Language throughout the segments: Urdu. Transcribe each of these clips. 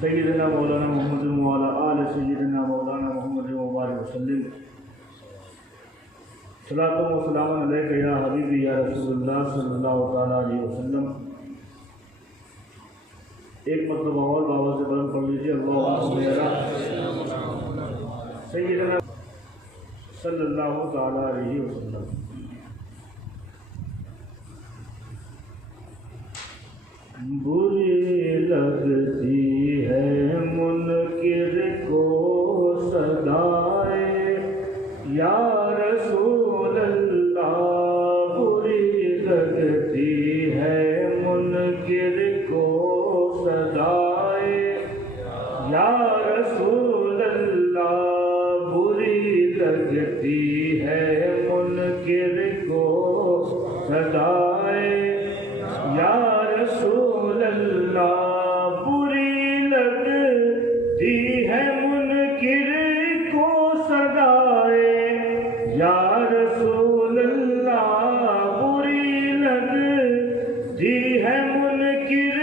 سیدنا مولانا محمد وعلی آل سیدنا مولانا محمد وبارک وسلم. صلاۃ و سلام علیک یا حبیبی یا رسول اللہ صلی اللہ تعالیٰ علیہ وسلم. ایک مرتبہ اور بابا سے بلند پڑھ لیجیے. سیدنا صلی اللہ تعالیٰ علیہ وسلم. بری لگتی ہے منکر کو صدائے یا رسول اللہ. بری لگتی ہے منکر کو صدائے یا رسول اللہ. بری لگتی ہے منکر کو صدائے یا رسول اللہ. بری لگتی ہے منکر کو صدائے یا رسول اللہ. بری لگتی ہے منکر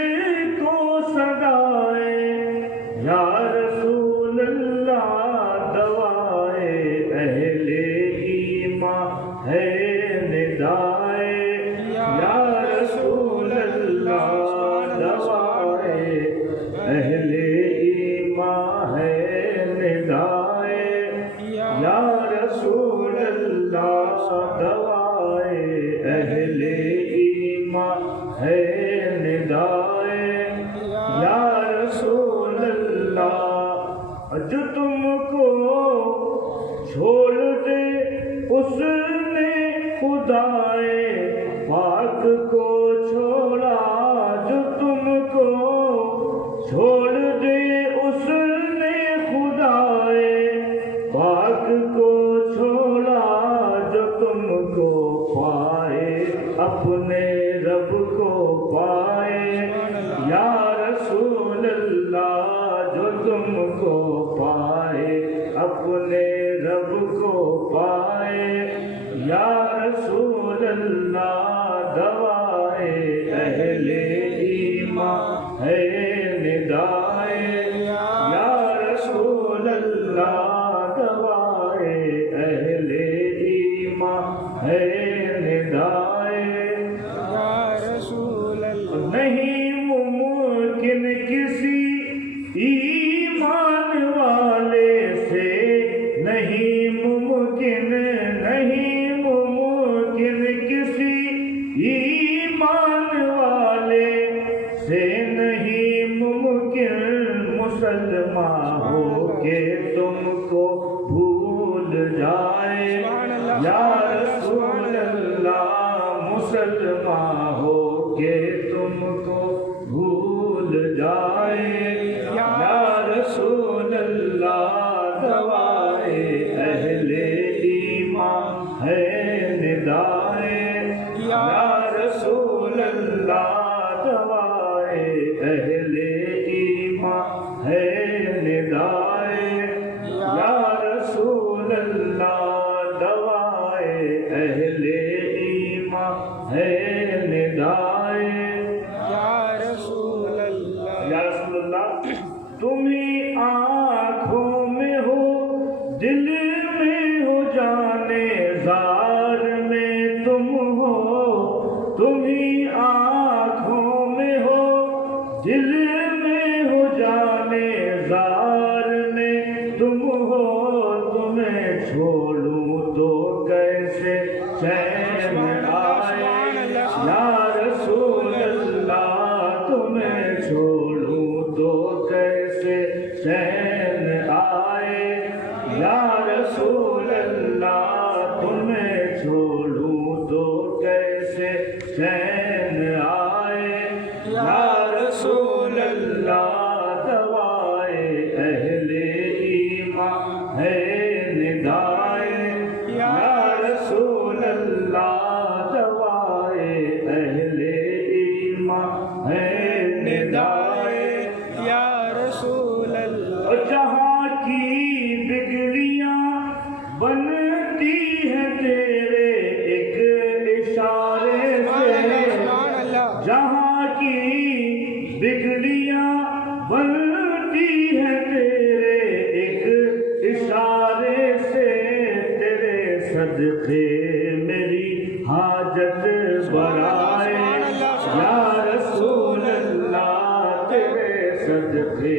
کو صدائے یا رسول اللہ. دوائے اہل ایمان ہے ندائے یا رسول اللہ. دوائے اہل ایمان ہے ندائے یا رسول اللہ. دوائے اہل ایمان ہے ندائے یا رسول اللہ. جو تم کو چھوڑ دے اس نے خدائے پاک کو چھوڑا. جو تم کو چھوڑ دے اس نے خدائے پاک کو چھوڑا. جو تم کو پائے اپنے رب کو پائے یا رسول اللہ. جو تم کو پائے اپنے رب کو پائے یا رسول اللہ. دوائے اہل ایمان ہے ندائے یا رسول اللہ. دوائے اہل ایمان ہے ندائے یا رسول اللہ. نہیں ممکن کسی ایمان والے سے نہیں ممکن کسی ایمان والے سے نہیں ممکن مسلمان ہو کے تم کو بھول جائے یا رسول اللہ. مسلمان ہو کے تم کو بھول جائے یا رسول اللہ. دوائے اہل ایمان ہے ندائے یا رسول اللہ. دوائے اہل ایمان ہے ندائے یا رسول اللہ. دوائے اہل ایمان ہے ندائے یا رسول اللہ. یا رسول اللہ. تمہیں آنکھوں میں ہو دل میں ہو جانے زار میں تم ہو. تمہیں آنکھوں میں ہو دل میں ہو جانے زار میں تم ہو. تمہیں چھوڑوں تو کیسے چین آئے یا رسول اللہ. تمہیں چھوڑوں تو کیسے چین آئے یا صدقے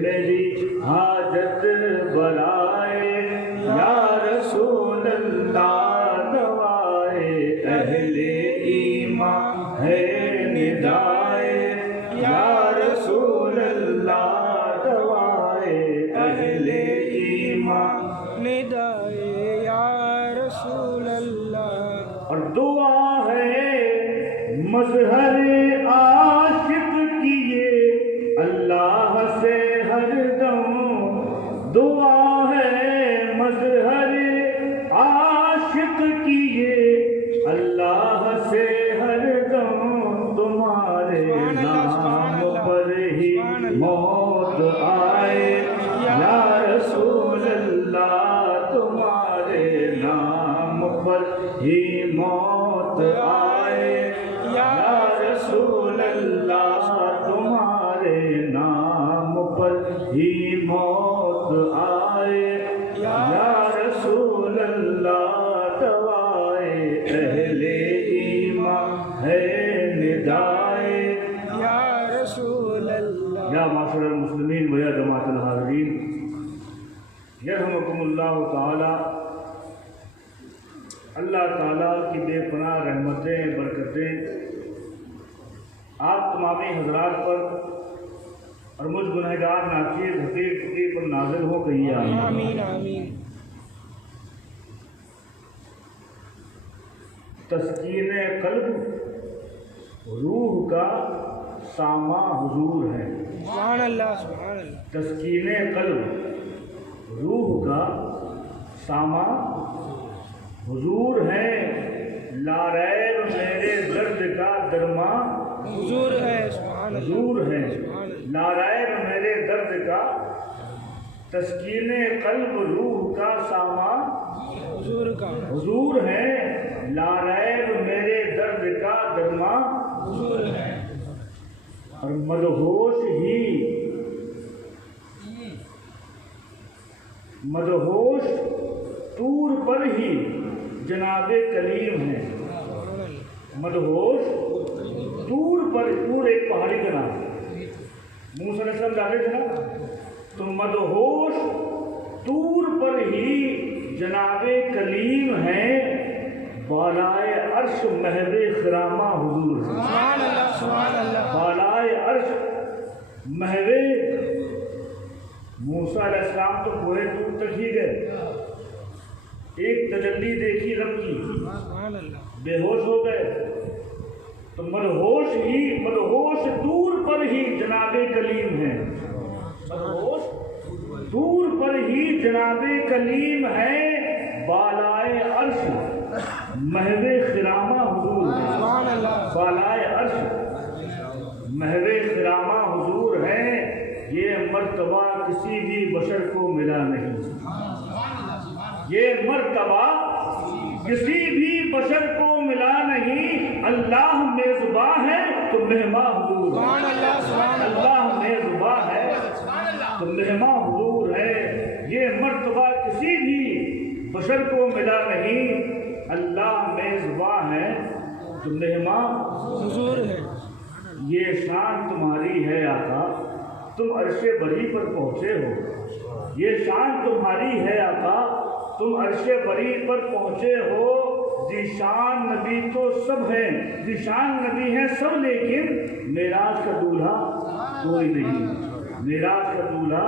میری حاجت برائے یا رسول اللہ دوائے اہل ایمان ہے ندائے یا رسول اللہ دوائے اہل ایمان ندائے یا رسول اللہ. اور دعا ہے مظہر عاشق کیے اللہ سے ہر دم دعا ہے مظہر عاشق کیے اللہ سے ہر دم تمہارے نام پر ہی موت آئے یا رسول اللہ تمہارے نام پر ہی موت آئے یا رسول اللہ تمہارے نام پر ہی موت آئے یا رسول اللہ دوائے اہل ایمان ہے ندائے یا رسول اللہ. یا معاشر المسلمین و یا جماعت الحاضرین، یرحمکم اللہ تعالی. اللہ تعالیٰ کی بے پناہ رحمتیں برکتیں آپ تمامی حضرات پر اور مجھ گنہگار ناچیز حقیر فقیر پر نازل ہو کہیے آمین. آمین آمین. تسکین قلب روح کا سامع حضور ہے. سبحان اللہ سبحان اللہ. تسکین قلب روح کا سامع حضور ہے. لا ریب میرے درد کا درما حضور ہے. سبحان اللہ. حضور ہے. سبحان اللہ. لا ریب میرے درد کا تسکین قلب روح کا سامع حضور کا حضور ہے. لا ریب میرے درد کا درما حضور ہے. اور مدہوش طور پر ہی جناب کلیم ہے. مدہوش طور پر، طور ایک پہاڑی کا نام ہے، موسیٰ علیہ السلام جاتے تھے نا، تو مدہوش طور پر ہی جناب کلیم ہے. بالائے عرش محو خرامہ حضور ہے. سبحان اللہ سبحان اللہ. بالائے عرش محو موسیٰ علیہ السلام تو کوہ طور تک ہی گئے، ایک تجلی دیکھی رب کی، سبحان اللہ. بے ہوش ہو گئے. تو مدہوش دور پر ہی جناب کلیم ہے. مدہوش دور پر ہی جناب کلیم ہے. بالائے عرش محو خرامہ حضور ہے. سبحان اللہ. بالائے عرش محو خرامہ حضور ہے. یہ مرتبہ کسی بھی بشر کو ملا نہیں. یہ مرتبہ کسی بھی بشر کو ملا نہیں. اللہ میزباں ہے تو مہماں حضور ہے. سبحان اللہ سبحان اللہ. اللہ میزباں ہے تو مہماں حضور ہے. یہ مرتبہ کسی بھی بشر کو ملا نہیں. اللہ میزباں ہے تو مہماں حضور ہے. یہ شان تمہاری ہے آقا، تم عرش بری پر پہنچے ہو. یہ شان تمہاری ہے آقا، تم عرش بری پر پہنچے ہو. ذیشان نبی تو سب ہیں، ذیشان نبی ہیں سب، لیکن معراج کا دولہا کوئی نہیں. معراج کا دولہا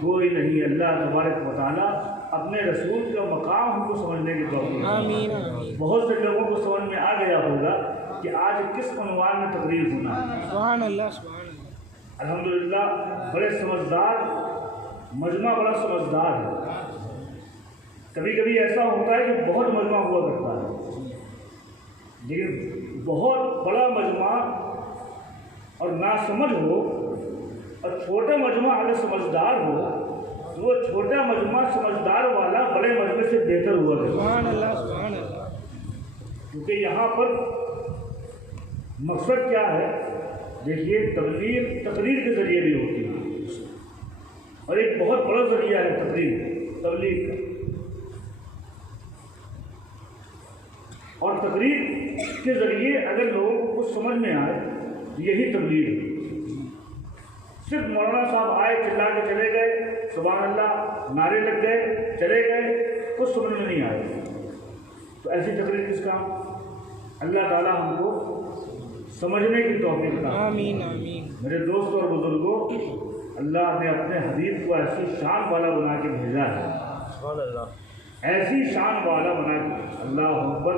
کوئی نہیں. اللہ تبارک و تعالیٰ اپنے رسول کا مقام ہم کو سمجھنے کی توفیق. آمین. بہت سے لوگوں کو سمجھ میں آ گیا ہوگا کہ آج کس عنوان میں تقریر ہونا ہے. سبحان اللہ سبحان اللہ. الحمدللہ بڑے سمجھدار مجمع، بڑا سمجھدار ہے. کبھی کبھی ایسا ہوتا ہے کہ بہت مجمع ہوا کرتا ہے، لیکن بہت بڑا مجمع اور ناسمجھ ہو، اور چھوٹا مجمع اگر سمجھدار ہو تو وہ چھوٹا مجمع سمجھدار والا بڑے مجمع سے بہتر ہوا کرتا ہے. سبحان اللہ سبحان اللہ. کیونکہ یہاں پر مقصد کیا ہے؟ دیکھیے، تقریر کے ذریعے بھی ہوتی ہے، اور ایک بہت بڑا ذریعہ ہے تبلیغ کا. اور تقریر کے ذریعے اگر لوگوں کو کچھ سمجھ میں آئے، یہی تبلیغ ہے. صرف مولانا صاحب آئے, چلا کے چلے گئے, سبحان اللہ نعرے لگ گئے, چلے گئے, کچھ سمجھ میں نہیں آئی. تو ایسی تقریر کس کا؟ اللہ تعالیٰ ہم کو سمجھنے کی توفیق عطا فرمائے. آمین آمین. میرے دوستوں اور بزرگوں, اللہ نے اپنے حبیب کو ایسی شان والا بنا کے بھیجا ہے, سبحان اللہ, ایسی شان والا بنا کے. اللہ اکبر.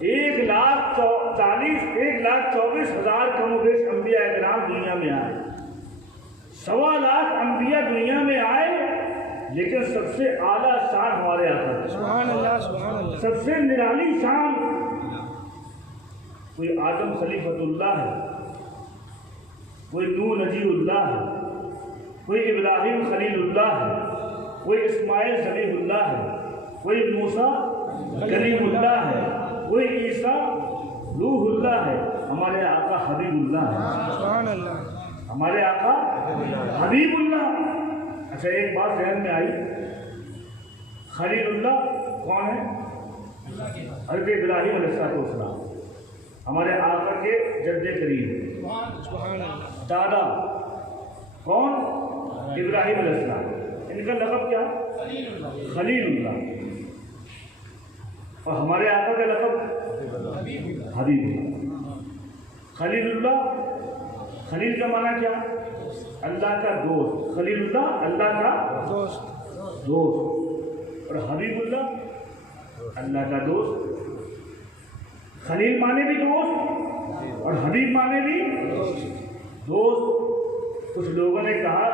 1,24,000 کم و بیش انبیاء کرام دنیا میں آئے, 1.25 انبیاء دنیا میں آئے, لیکن سب سے اعلیٰ شان ہمارے آقا ہے. سبحان اللہ سبحان اللہ. سب سے نرالی شان. کوئی آدم خلیفۃ اللہ ہے, کوئی نوح نجی اللہ ہے, کوئی ابراہیم خلیل اللہ ہے, کوئی اسماعیل صبیح اللہ ہے, کوئی موسیٰ کلیم اللہ ہے, کوئی عیسیٰ روح اللہ ہے. ہمارے آقا حبیب اللہ ہے. سبحان اللہ. ہمارے آقا حبیب اللہ. اچھا ایک بات ذہن میں آئی, خلیل اللہ کون ہے؟ حضرت ابراہیم علیہ السلام, ہمارے آقا کے جد کریم. سبحان اللہ. دادا کون؟ ابراہیم علیہ السلام. ان کا لقب کیا؟ خلیل اللہ. اور ہمارے آقا کا لقب حبیب اللہ. خلیل اللہ, خلیل کا معنی کیا؟ اللہ کا دوست. خلیل اللہ اللہ کا دوست. اور حبیب اللہ اللہ کا دوست. خلیل مانے بھی دوست اور حبیب مانے بھی دوست. کچھ لوگوں نے کہا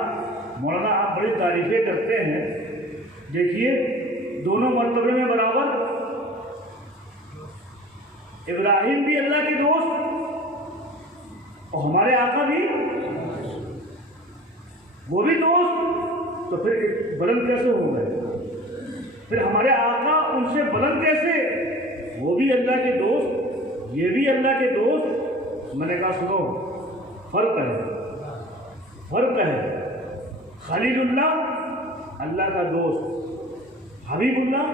مولانا آپ بڑی تعریفیں کرتے ہیں, دیکھیے دونوں مرتبے میں برابر. ابراہیم بھی اللہ کے دوست اور ہمارے آقا بھی وہ بھی دوست, تو پھر بلند کیسے ہو گئے؟ پھر ہمارے آقا ان سے بلند کیسے؟ وہ بھی اللہ کے دوست, یہ بھی اللہ کے دوست. میں نے کہا سنو, فرق ہے. خلیل اللہ اللہ کا دوست, حبیب اللہ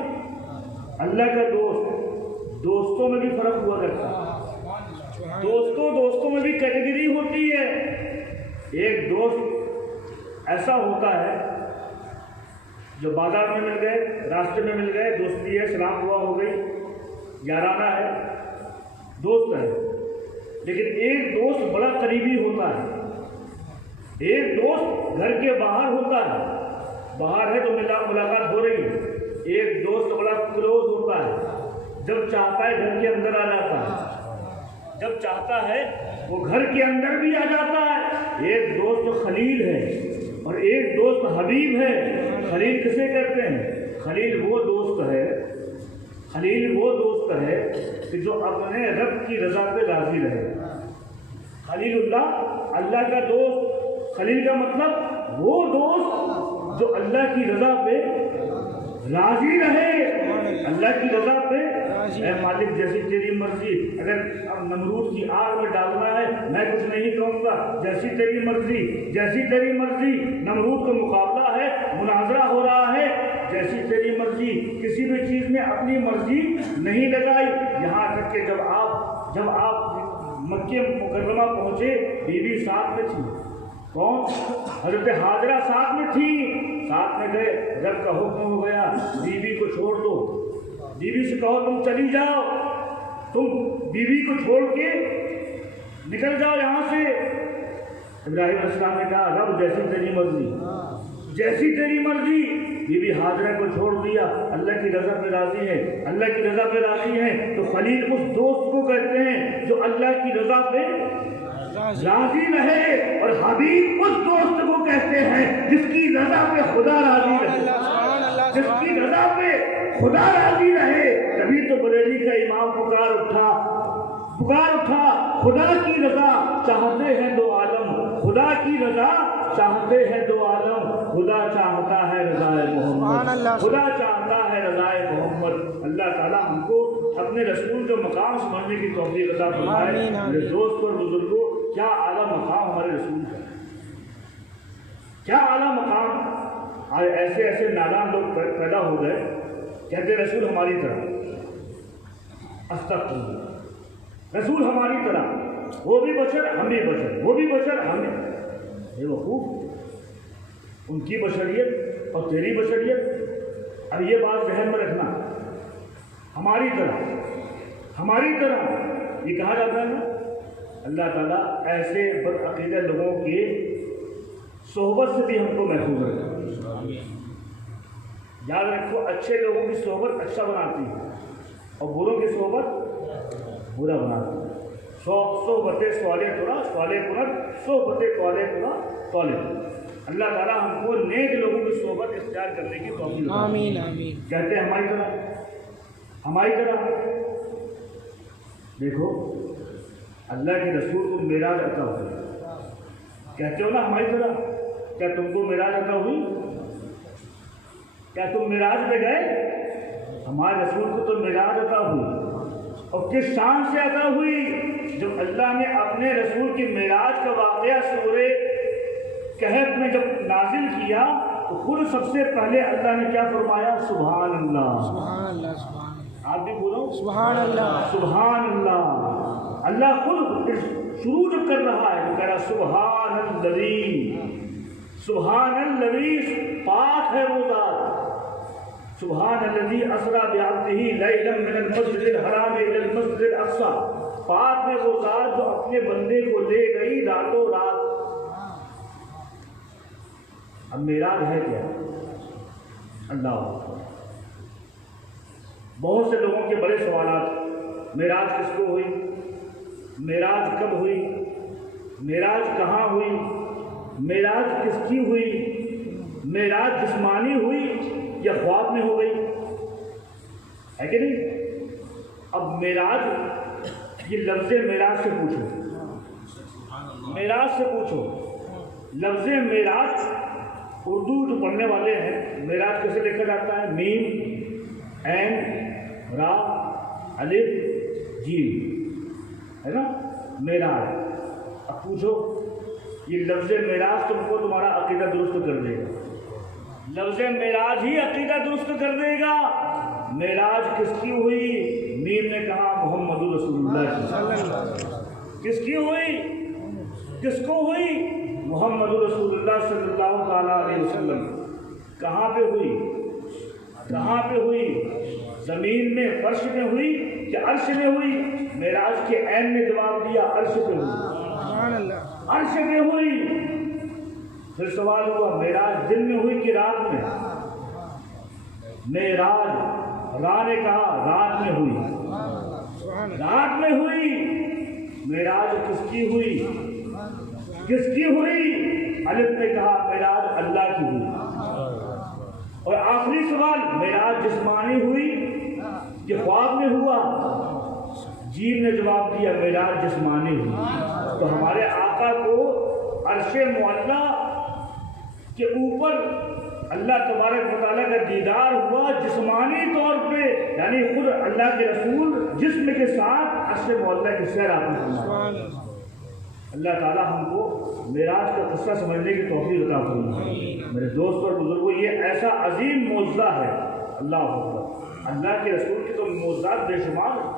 اللہ کا دوست. دوستوں میں بھی فرق ہوا کرتا ہے. دوستوں میں بھی کیٹیگری ہوتی ہے. ایک دوست ایسا ہوتا ہے جو بازار میں مل گئے, راستے میں مل گئے, دوستی ہے, سلام دعا ہو گئی, یارانہ ہے, دوست ہے. لیکن ایک دوست بڑا قریبی ہوتا ہے. ایک دوست گھر کے باہر ہوتا ہے, باہر ہے تو ملاقات ہو رہی ہے. ایک دوست بڑا کلوز ہوتا ہے, جب چاہتا ہے گھر کے اندر آ جاتا ہے, جب چاہتا ہے وہ گھر کے اندر بھی آ جاتا ہے. ایک دوست خلیل ہے اور ایک دوست حبیب ہے. خلیل کسے کہتے ہیں؟ خلیل وہ دوست ہے, خلیل وہ دوست ہے کہ جو اپنے رب کی رضا پہ راضی رہے. خلیل اللہ اللہ کا دوست. خلیل کا مطلب وہ دوست جو اللہ کی رضا پہ راضی رہے. اللہ کی رضا پہ اے مالک جیسی تیری مرضی. اگر نمرود کی آگ میں ڈالنا ہے میں کچھ نہیں کہوں گا, جیسی تیری مرضی, جیسی تیری مرضی. نمرود کا مقابلہ ہے, مناظرہ ہو رہا ہے, جیسی تیری مرضی. کسی بھی چیز میں اپنی مرضی نہیں لگائی. یہاں تک کہ جب آپ مکہ مکرمہ پہنچے, بیوی ساتھ میں تھی. کون؟ حضرت حاجرہ ساتھ میں تھی. ساتھ میں گئے, جب کا حکم ہو گیا بیوی کو چھوڑ دو, بیوی سے کہو تم چلی جاؤ, تم بیوی کو چھوڑ کے نکل جاؤ یہاں سے. ابراہیم علیہ السلام نے کہا رب جیسی تیری مرضی, جیسی تیری مرضی. بیوی حاجرہ کو چھوڑ دیا, اللہ کی رضا پہ راضی ہے, اللہ کی رضا پہ راضی ہے. تو خلیل اس دوست کو کہتے ہیں جو اللہ کی رضا پہ راضی رہے, اور حبیب اس دوست کو کہتے ہیں جس کی رضا پہ خدا راضی رہے, جس کی رضا پہ خدا راضی رہے. تبھی تو بریلی کا امام پکار اٹھا خدا کی رضا چاہتے ہیں دو عالم, خدا کی رضا چاہتے ہیں دو عالم. خدا چاہتا ہے رضائے محمد, خدا چاہتا ہے رضائے محمد. اللہ تعالیٰ ہم کو اپنے رسول کے مقام سمجھنے کی توفیق عطا فرمائے. میرے دوست اور بزرگوں, کیا اعلیٰ مقام ہمارے رسول کا, کیا اعلیٰ مقام. آج ایسے نادان لوگ پیدا ہو گئے, کہتے رسول ہماری طرح. استغفراللہ, رسول ہماری طرح, وہ بھی بشر ہم بھی بشر, وہ بھی بشر ہم بھی. بے وقوف، ان کی بشریت اور تیری بشریت۔ اب یہ بات ذہن میں رکھنا، ہماری طرح یہ کہا جاتا ہے نا، اللہ تعالیٰ ایسے بدعقیدہ لوگوں کی صحبت سے بھی ہم کو محفوظ رکھے۔ یاد رکھو، اچھے لوگوں کی صحبت اچھا بناتی ہے اور بروں کی صحبت برا بناتی ہے۔ صحبت سوالے پورا سوالے پورا صحبت توالے پورا توالے۔ اللہ تعالیٰ ہم کو نیک لوگوں کی صحبت اختیار کرنے کی توفیق دے۔ آمین آمین۔ کہتے ہیں ہماری طرح دیکھو، اللہ کے رسول کو معراج عطا ہوئی، کہتے ہو نا ہماری طرح، کیا تم کو معراج عطا ہوئی؟ کیا تم معراج پہ گئے؟ ہمارے رسول کو تو معراج عطا ہوئی، اور کس شان سے عطا ہوئی؟ جب اللہ نے اپنے رسول کی معراج کا واقعہ سورہ کہف میں جب نازل کیا تو خود سب سے پہلے اللہ نے کیا فرمایا؟ سبحان اللہ۔ سبحان اللہ سبحان اللہ۔ آپ بھی بولو سبحان اللہ سبحان اللہ۔ اللہ خود شروع جب کر رہا ہے تو کہہ رہا سبحان الذی، سبحان الذی، پاک ہے وہ ذات، سبحان الذی اسریٰ بعبدہ لیلا من المسجد الحرام الی المسجد الاقصی، پاک ہے وہ ذات جو اپنے بندے کو لے گئی راتوں رات۔ اب معراج ہے کیا؟ اللہ اکبر۔ بہت سے لوگوں کے بڑے سوالات، معراج کس کو ہوئی؟ معراج کب ہوئی؟ معراج کہاں ہوئی؟ معراج کس کی ہوئی؟ معراج جسمانی ہوئی یا خواب میں ہو گئی؟ ہے کہ نہیں؟ اب معراج، یہ لفظ معراج سے پوچھو، معراج سے پوچھو، لفظ معراج اردو جو پڑھنے والے ہیں، معراج کیسے لکھا جاتا ہے؟ میم عین را الف جیم، ہے نا معراج۔ اب پوچھو، یہ لفظ معراج تم کو تمہارا عقیدہ درست کر دے گا، لفظ معراج ہی عقیدہ درست کر دے گا۔ معراج کس کی ہوئی؟ میم نے کہا محمد رسول اللہ کی۔ کس کی ہوئی؟ کس کو ہوئی؟ محمد رسول اللہ صلی اللہ تعالیٰ علیہ وسلم۔ کہاں پہ ہوئی؟ کہاں پہ ہوئی؟ زمین میں، فرش میں ہوئی کہ عرش میں ہوئی؟ معراج کے عین نے جواب دیا عرش پہ ہوئی، عرش پہ ہوئی۔ پھر سوال ہوا معراج دن میں ہوئی کہ رات میں؟ معراج را نے کہا رات میں ہوئی، رات میں ہوئی۔ معراج کس کی ہوئی؟ کس کی ہوئی؟ الف نے کہا معراج اللہ کی ہوئی۔ اور آخری سوال، معراج جسمانی ہوئی کہ خواب میں ہوا؟ جیم نے جواب دیا معراج جسمانی ہوئی۔ تو ہمارے آقا کو عرش معلیٰ کے اوپر اللہ تبارک و تعالیٰ کا دیدار ہوا جسمانی طور پہ، یعنی خود اللہ کے رسول جسم کے ساتھ عرش معلیٰ کی سیر آپ نے فرمائی۔ اللہ تعالیٰ ہم کو معراج کا قصہ سمجھنے کی توفیق عطا فرمائے۔ میرے دوست اور بزرگوں، یہ ایسا عظیم معجزہ ہے، اللہ اکبر۔ اللہ کے رسول کی تو معجزات بے شمار ہیں،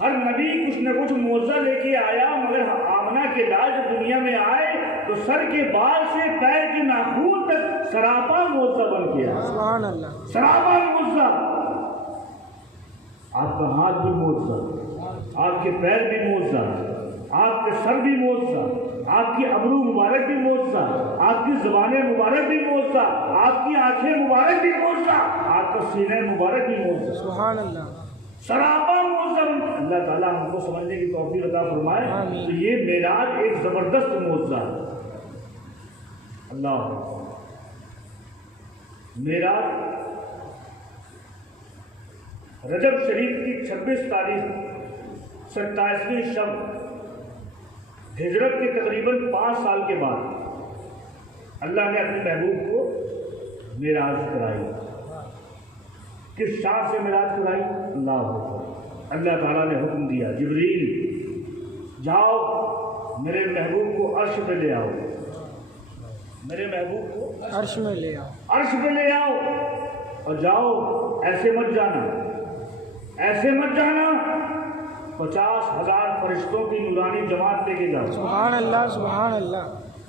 ہر نبی کچھ نہ کچھ معجزہ لے کے آیا، مگر آمنہ کے لال جب دنیا میں آئے تو سر کے بال سے پیر کے ناخون تک سراپا معجزہ بن گیا، سراپا معجزہ۔ آپ کا ہاتھ بھی معجزہ، آپ کے پیر بھی معجزہ، آپ کے سر بھی معجزہ، آپ کی ابرو مبارک بھی معجزہ، آپ کی زبان مبارک بھی معجزہ، آپ کی آنکھیں مبارک بھی معجزہ، آپ کا سینہ مبارک بھی معجزہ، سبحان اللہ، سراپا معجزہ۔ اللہ تعالیٰ ہم کو سمجھنے کی توفیق عطا فرمائے۔ تو یہ معراج ایک زبردست معجزہ ہے، اللہ معراج رجب شریف کی 26 تاریخ 27ویں شب ہجرت کے تقریباً 5 سال کے بعد اللہ نے اپنے محبوب کو معراج کرائی۔ کس شان سے معراج کرائی؟ اللہ تعالیٰ نے حکم دیا جبریل جاؤ میرے محبوب کو عرش پہ لے آؤ، میرے محبوب کو عرش میں لے آؤ، عرش پہ لے آؤ، اور جاؤ ایسے مت جانا، ایسے مت جانا، 50,000 فرشتوں کی نورانی جماعت لے کے جاؤ، سبحان اللہ سبحان اللہ،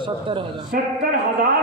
70,000। 70,000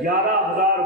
11,000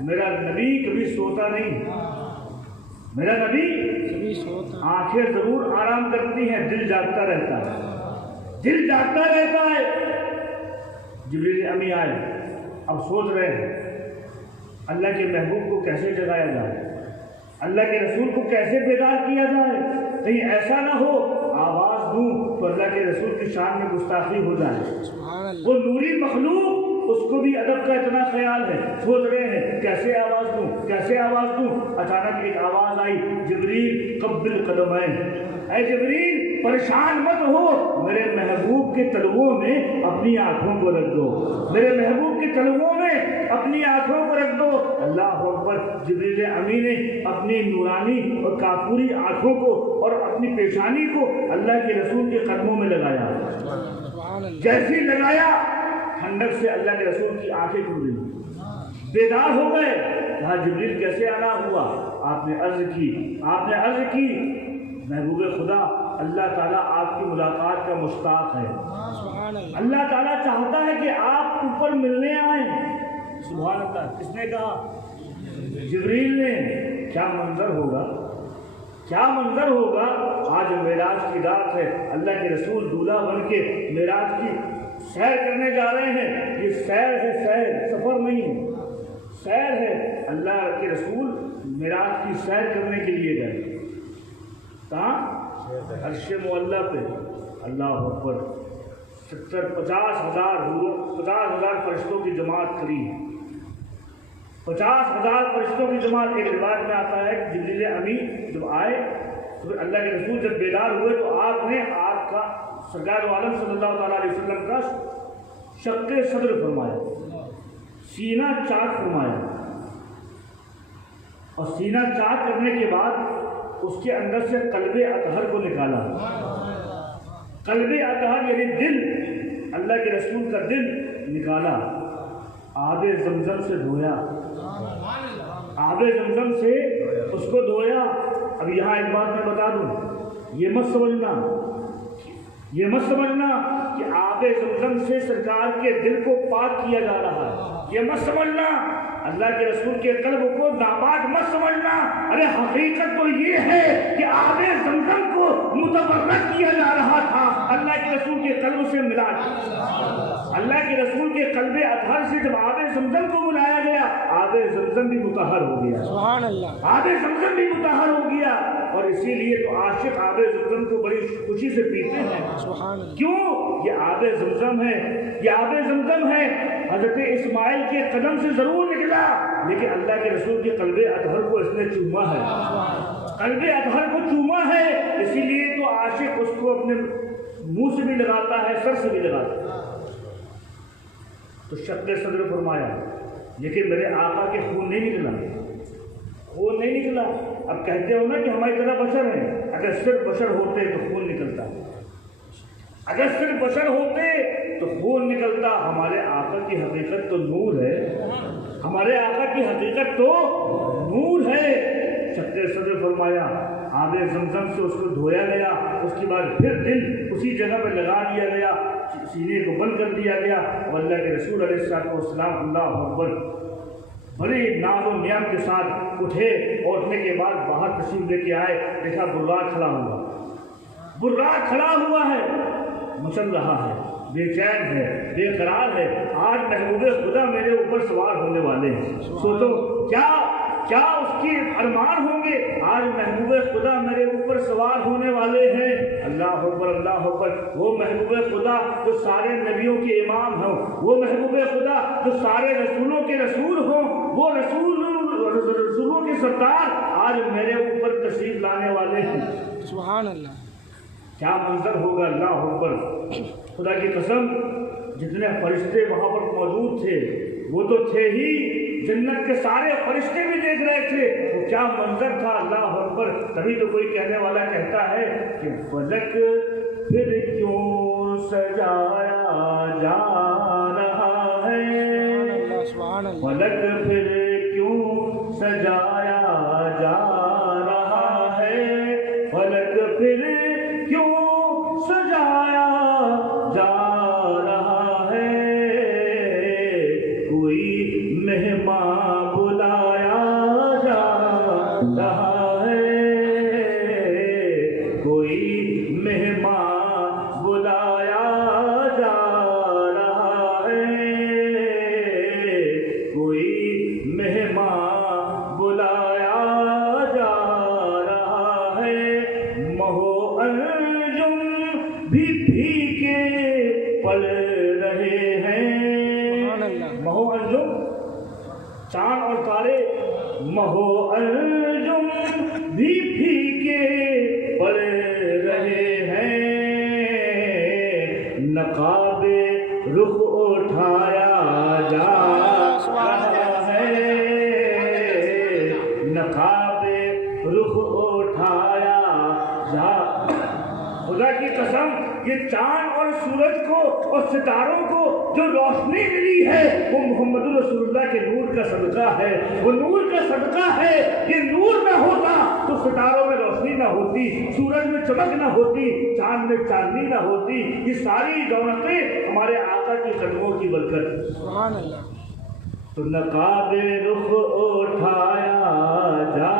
میرا نبی کبھی سوتا نہیں، میرا نبی کبھی سوتا آنکھیں ضرور آرام کرتی ہیں، دل جاگتا رہتا ہے، دل جاگتا رہتا ہے۔ جبریل امی آئے، اب سوچ رہے ہیں اللہ کے محبوب کو کیسے جگایا جائے، اللہ کے رسول کو کیسے بیدار کیا جائے، کہیں ایسا نہ ہو آواز دوں تو اللہ کے رسول کی شان میں گستاخی ہو جائے۔ سبحان اللہ وہ نوری مخلوق اس کو بھی ادب کا اتنا خیال ہے، سوچ رہے ہیں کیسے آواز دوں، کیسے آواز دوں۔ اچانک ایک آواز آئی، جبریل قبل قدمین، اے جبریل پریشان مت ہو، میرے محبوب کے تلووں میں اپنی آنکھوں کو رکھ دو، میرے محبوب کے تلووں میں اپنی آنکھوں کو رکھ دو۔ اللہ اکبر، جبریل امی نے اپنی نورانی اور کافوری آنکھوں کو اور اپنی پیشانی کو اللہ کے رسول کے قدموں میں لگایا۔ سبحان اللہ جیسے ہی لگایا ٹھنڈک سے اللہ کے رسول کی آنکھیں کھل گئی، بیدار ہو گئے۔ کہا جبریل کیسے آنا ہوا؟ آپ نے عرض کی محبوب خدا اللہ تعالیٰ آپ کی ملاقات کا مشتاق ہے، سبحان اللہ اللہ تعالیٰ چاہتا ہے کہ آپ اوپر ملنے آئیں۔ سبحان اللہ، کس نے کہا؟ جبریل نے۔ کیا منظر ہوگا، کیا منظر ہوگا۔ آج معراج کی رات ہے، اللہ کے رسول دولہا بن کے معراج کی سیر کرنے جا رہے ہیں۔ یہ سیر ہے، سیر، سفر نہیں ہے، سیر ہے۔ اللہ کے رسول معراج کی سیر کرنے کے لیے گئے، کہاں؟ عرش معلیٰ پہ۔ اللہ اکبر، 50,000 فرشتوں کی جماعت کھڑی ہے، 50,000 فرشتوں کی جماعت۔ ایک روایت میں آتا ہے کہ جبریل امی جب آئے تو اللہ کے رسول جب بیدار ہوئے تو آپ نے آپ کا سرکار عالم صلی اللہ تعالیٰ علیہ وسلم کا شق صدر فرمایا، سینہ چاک فرمایا، اور سینہ چاک کرنے کے بعد اس کے اندر سے قلب اطہر کو نکالا۔ قلب اطہر یعنی دل، اللہ کے رسول کا دل نکالا، آب زمزم سے دھویا، آب زمزم سے اس کو دھویا۔ اب یہاں ایک بات میں بتا دوں، یہ مت سمجھنا کہ آب زمزم سے سرکار کے دل کو پاک کیا جا رہا ہے، یہ مت سمجھنا، اللہ کے رسول کے قلب کو ناپاک مت سمجھنا۔ ارے حقیقت تو یہ ہے کہ آب زمزم کو متبرک کیا جا رہا تھا، اللہ کے رسول کے قلب سے ملا کے، اللہ کے رسول کے قلب اطہر سے جب آب زمزم کو ملایا گیا، آب زمزم بھی مطہر ہو گیا، سبحان اللہ آب زمزم بھی مطہر ہو گیا۔ اور اسی لیے تو عاشق آب زمزم کو بڑی خوشی سے پیتے ہیں۔ سبحان اللہ کیوں؟ یہ آب زمزم ہے، یہ آب زمزم ہے۔ حضرت اسماعیل کے قدم سے ضرور نکلا، لیکن اللہ کے رسول کے قلب اطہر کو اس نے چوما ہے، قلب اطہر کو چوما ہے۔ اسی لیے تو عاشق اس کو اپنے منہ سے بھی لگاتا ہے، سر سے بھی لگاتا ہے۔ تو شق صدر فرمایا، لیکن میرے آقا کے خون نہیں نکلا، خون نہیں نکلا۔ اب کہتے ہو نا کہ ہماری طرح بشر ہیں، اگر صرف بشر ہوتے تو خون نکلتا، اگر صرف بشر ہوتے تو خون نکلتا۔ ہمارے آقا کی حقیقت تو نور ہے، ہمارے آقا کی حقیقت تو نور ہے۔ شق صدر فرمایا، آب زمزم سے اس کو دھویا گیا، اس کے بعد پھر دل اسی جگہ پہ لگا دیا گیا، سینے کو بند کر دیا گیا، اور اللہ کے رسول علیہ السلام اللہ اکبر بڑے ناز و نیام کے ساتھ اٹھے، اور اٹھنے کے بعد باہر تشریف لے کے آئے، دیکھا براق کھڑا ہوا، براق کھڑا ہوا ہے، مچل رہا ہے، بے چین ہے، بے قرار ہے۔ آج محبوب خدا میرے اوپر سوار ہونے والے ہیں، سوچو کیا اس کے ارمان ہوں گے۔ آج محبوب خدا میرے اوپر سوار ہونے والے ہیں۔ اللہ اکبر، اللہ اکبر۔ وہ محبوب خدا جو سارے نبیوں کے امام ہوں، وہ محبوب خدا جو سارے رسولوں کے رسول ہوں، وہ رسولوں کے سردار آج میرے اوپر تشریف لانے والے ہیں۔ سبحان اللہ کیا منظر ہوگا، اللہ اکبر۔ خدا کی قسم، جتنے فرشتے وہاں پر موجود تھے وہ تو تھے ہی، جنت کے سارے فرشتے بھی دیکھ رہے تھے، وہ کیا منظر تھا، اللہ اکبر۔ تبھی تو کوئی کہنے والا کہتا ہے کہ فلک پھر کیوں سجایا جا رہا ہے، سبحان اللہ فلک پھر کیوں سجایا جا رہا ہے، فلک پھر کیوں سجایا جا رہا ہے، کوئی رہا ہے کوئی مہمان بلایا جا رہا ہے کوئی مہمان بلایا جا رہا ہے مہو انجم بھی پھیکے پڑ رہے ہیں مہو انجم چاند اور تارے مہو انجم بھی پھیکے پڑ رہے ہیں نقاب رخ اٹھایا جا رہا ہے نقاب رخ اٹھایا جا خدا کی قسم یہ چاند اور سورج کو اور ستاروں کو جو روشنی ملی ہے وہ محمد رسول اللہ کے نور کا صدقہ ہے وہ نور کا صدقہ ہے یہ نور نہ ہوتا تو ستاروں میں روشنی نہ ہوتی سورج میں چمک نہ ہوتی چاند میں چاندنی نہ ہوتی یہ ساری رونقیں ہمارے آقا کی قدموں کی برکت سبحان اللہ تو نقاب رخ اٹھایا جا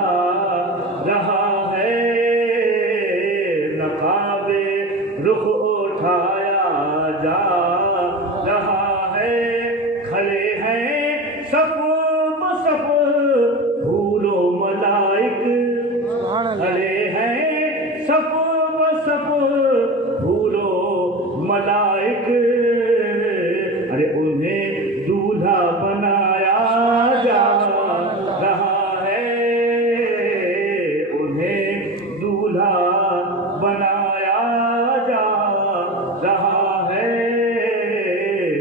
رہا ہے نقاب رخ اٹھایا جا رہا ہے کھڑے ہیں صف بصف پھول و ملائک کھڑے ہیں صف بصف پھول و ملائک ارے انہیں دولہا بنایا جا رہا ہے انہیں دولہا بنایا جا رہا ہے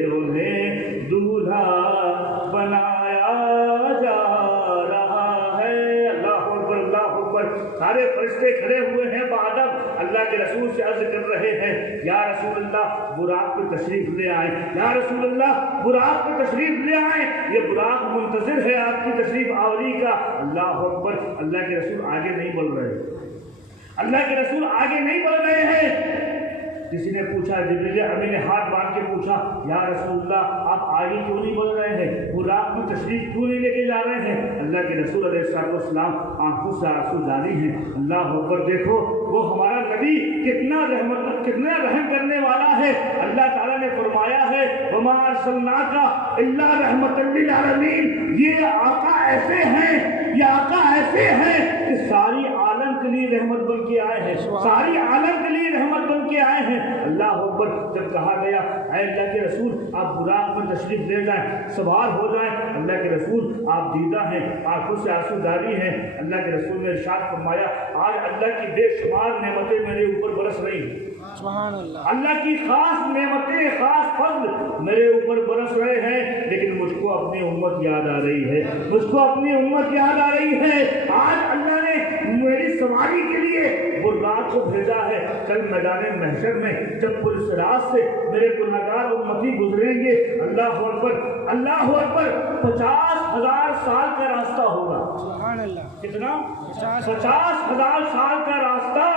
انہیں دولہا بنایا جا رہا ہے اللہ اکبر اللہ اکبر سارے فرشتے کھڑے ہوئے ہیں بادب اللہ کے رسول سے عرض کر رہے ہیں یا رسول اللہ براق پہ تشریف لے آئیں یا رسول اللہ براق پہ تشریف لے آئیں یہ براق منتظر ہے آپ کی تشریف آوری کا اللہ اکبر اللہ کے رسول آگے نہیں بڑھ رہے اللہ کے رسول آگے نہیں بڑھ رہے ہیں کسی نے پوچھا جبریل امی نے ہاتھ باندھ کے پوچھا یا رسول اللہ آپ آگے کیوں نہیں بڑھ رہے ہیں براق میں تشریف کیوں نہیں لے کے جا رہے ہیں اللہ کے رسول علیہ السلام آنکھوں سے آنسو جاری ہیں اللہ اکبر دیکھو وہ ہمارا نبی کتنا رحم کرنے والا ہے اللہ تعالیٰ نے فرمایا ہے وما ارسلناک الا رحمۃ للعالمین یہ آقا ایسے ہیں یہ آقا ایسے ہیں کہ ساری عالم کے لیے رحمت بن کے آئے ہیں ساری عالم کے لیے رحمت بن کے آئے ہیں اللہ اکبر جب کہا گیا اے اللہ کے رسول آپ براق پر تشریف لے جائیں سوار ہو جائیں اللہ کے رسول آپ دیدہ ہیں آنکھوں سے آنسو جاری ہیں اللہ کے رسول نے ارشاد فرمایا آج اللہ کی بے شمار نعمتیں میرے اوپر برس رہی ہیں سبحان اللہ اللہ کی خاص نعمتیں خاص فضل میرے اوپر برس رہے ہیں لیکن مجھ کو اپنی امت یاد آ رہی ہے مجھ کو اپنی امت یاد آ رہی ہے آج اللہ نے میری سواری کے لیے براق کو بھیجا ہے کل میدان محشر میں جب پولیس راست سے میرے گنہگار امتی گزریں گے اللہ اکبر 50,000 سال کا راستہ ہوگا سبحان اللہ کتنا 50,000 سال کا راستہ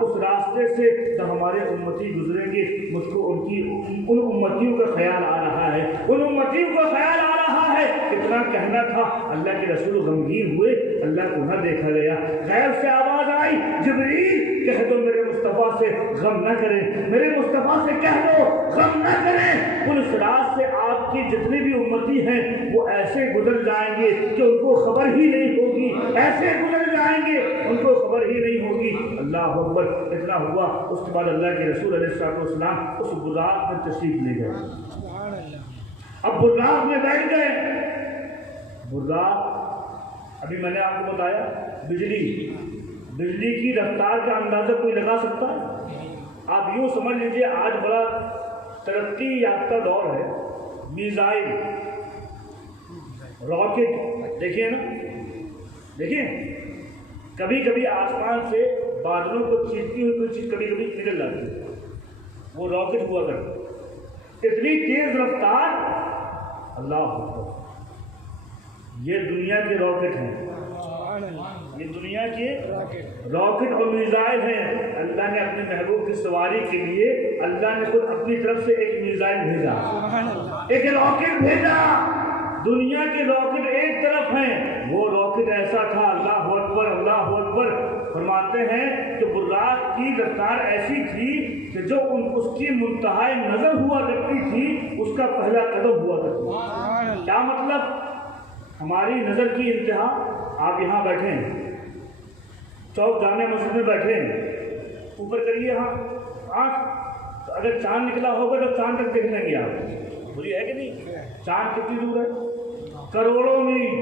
اس راستے سے جب ہمارے امتی گزریں گے مجھ کو ان امتیوں کا خیال آ رہا ہے ان امتیوں کا خیال آ رہا ہے کتنا کہنا تھا اللہ کے رسول غمگین ہوئے اللہ کو نہ دیکھا گیا غیب سے آواز آئی جبریل کہہ دو میرے مصطفیٰ سے غم نہ کریں میرے مصطفیٰ سے کہہ دو غم نہ کریں پولیس راست سے آپ کی جتنی بھی امتی ہیں وہ ایسے گزر جائیں گے کہ ان کو خبر ہی نہیں ہوگی ایسے گزر جائیں گے ان کو خبر ہی نہیں ہوگی اللہ اکبر اتنا ہوا اس کے بعد اللہ کے رسول علیہ السلام اس براق میں تشریف لے گئے سبحان اللہ اب براق میں بیٹھ گئے براق ابھی میں نے آپ کو بتایا بجلی کی رفتار کا اندازہ کوئی لگا سکتا ہے آپ یوں سمجھ لیجئے آج بڑا ترقی یافتہ دور ہے میزائل راکٹ دیکھیے نا دیکھیں کبھی کبھی آسمان سے بادلوں کو چیرتی ہوئی کوئی چیز کبھی کبھی نکل جاتی ہے وہ راکٹ ہوا کرتا اتنی تیز رفتار اللہ اکبر یہ دنیا کے راکٹ ہیں یہ دنیا کے راکٹ اور میزائل ہیں اللہ نے اپنے محبوب کی سواری کے لیے اللہ نے خود اپنی طرف سے ایک میزائل بھیجا ایک راکٹ بھیجا دنیا کے راکٹ ایک طرف ہیں وہ راکٹ ایسا تھا اللہ اکبر فرماتے ہیں کہ براق کی رفتار ایسی تھی کہ جو اس کی منتہائی نظر ہوا کرتی تھی اس کا پہلا قدم ہوا کرتا تھا۔ کیا مطلب؟ ہماری نظر کی انتہا، آپ یہاں بیٹھے ہیں، چوک جامع مسجد میں بیٹھے ہیں، اوپر کریے ہاں آنکھ، تو اگر چاند نکلا ہوگا تو چاند تک دیکھ لیں گے آپ، بولیے ہے کہ نہیں؟ چاند کتنی دور ہے؟ کروڑوں میل۔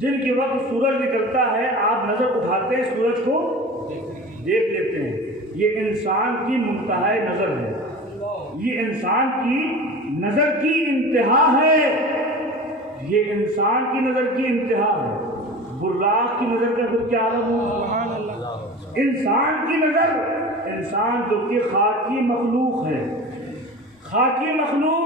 جن کے وقت سورج نکلتا ہے آپ نظر اٹھاتے ہیں، سورج کو دیکھ لیتے ہیں۔ یہ انسان کی منتہائی نظر ہے، یہ انسان کی نظر کی انتہا ہے، یہ انسان کی نظر کی انتہا ہے۔ براق کی نظر کا پھر کیا عالم ہو؟ انسان کی نظر، انسان جو کہ خاکی مخلوق ہے، خاکی مخلوق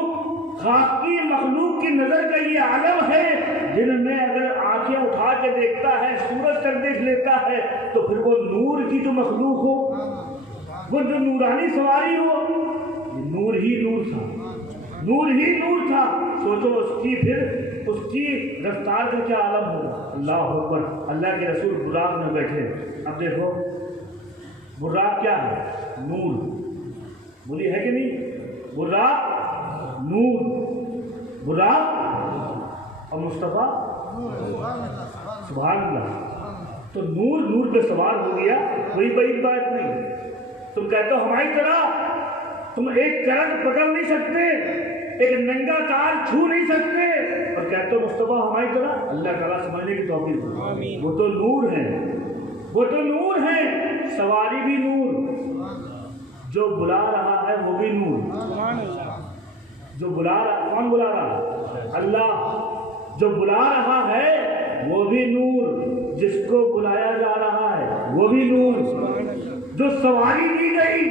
کی نظر کا یہ عالم ہے، جن میں اگر آنکھیں اٹھا کے دیکھتا ہے، سورج تک دیکھ لیتا ہے، تو پھر وہ نور کی جو مخلوق ہو، وہ جو نورانی سواری ہو، یہ نور ہی نور تھا، نور ہی نور تھا۔ سوچو اس کی رفتار کا کیا عالم ہوگا۔ اللہ اکبر۔ اللہ کے رسول براق میں بیٹھے، اب دیکھو براق کیا ہے؟ نور، بولی ہے کہ نہیں؟ براق نور، براق اور مصطفیٰ سبحان اللہ۔ تو نور پہ سوار ہو گیا، کوئی بڑی بات نہیں۔ تم کہتے ہو ہماری طرح تم ایک کرنٹ پکڑ نہیں سکتے، ایک ننگا تار چھو نہیں سکتے، اور کہتے ہو مصطفیٰ ہماری طرح، اللہ تعالیٰ سمجھنے کی توفیق دے۔ وہ تو نور ہے، وہ تو نور ہے، سواری بھی نور، جو بلا رہا ہے وہ بھی نور، جو بلا رہا، کون بلا رہا؟ اللہ۔ جو بلا رہا ہے وہ بھی نور، جس کو بلایا جا رہا ہے وہ بھی نور، جو سواری دی گئی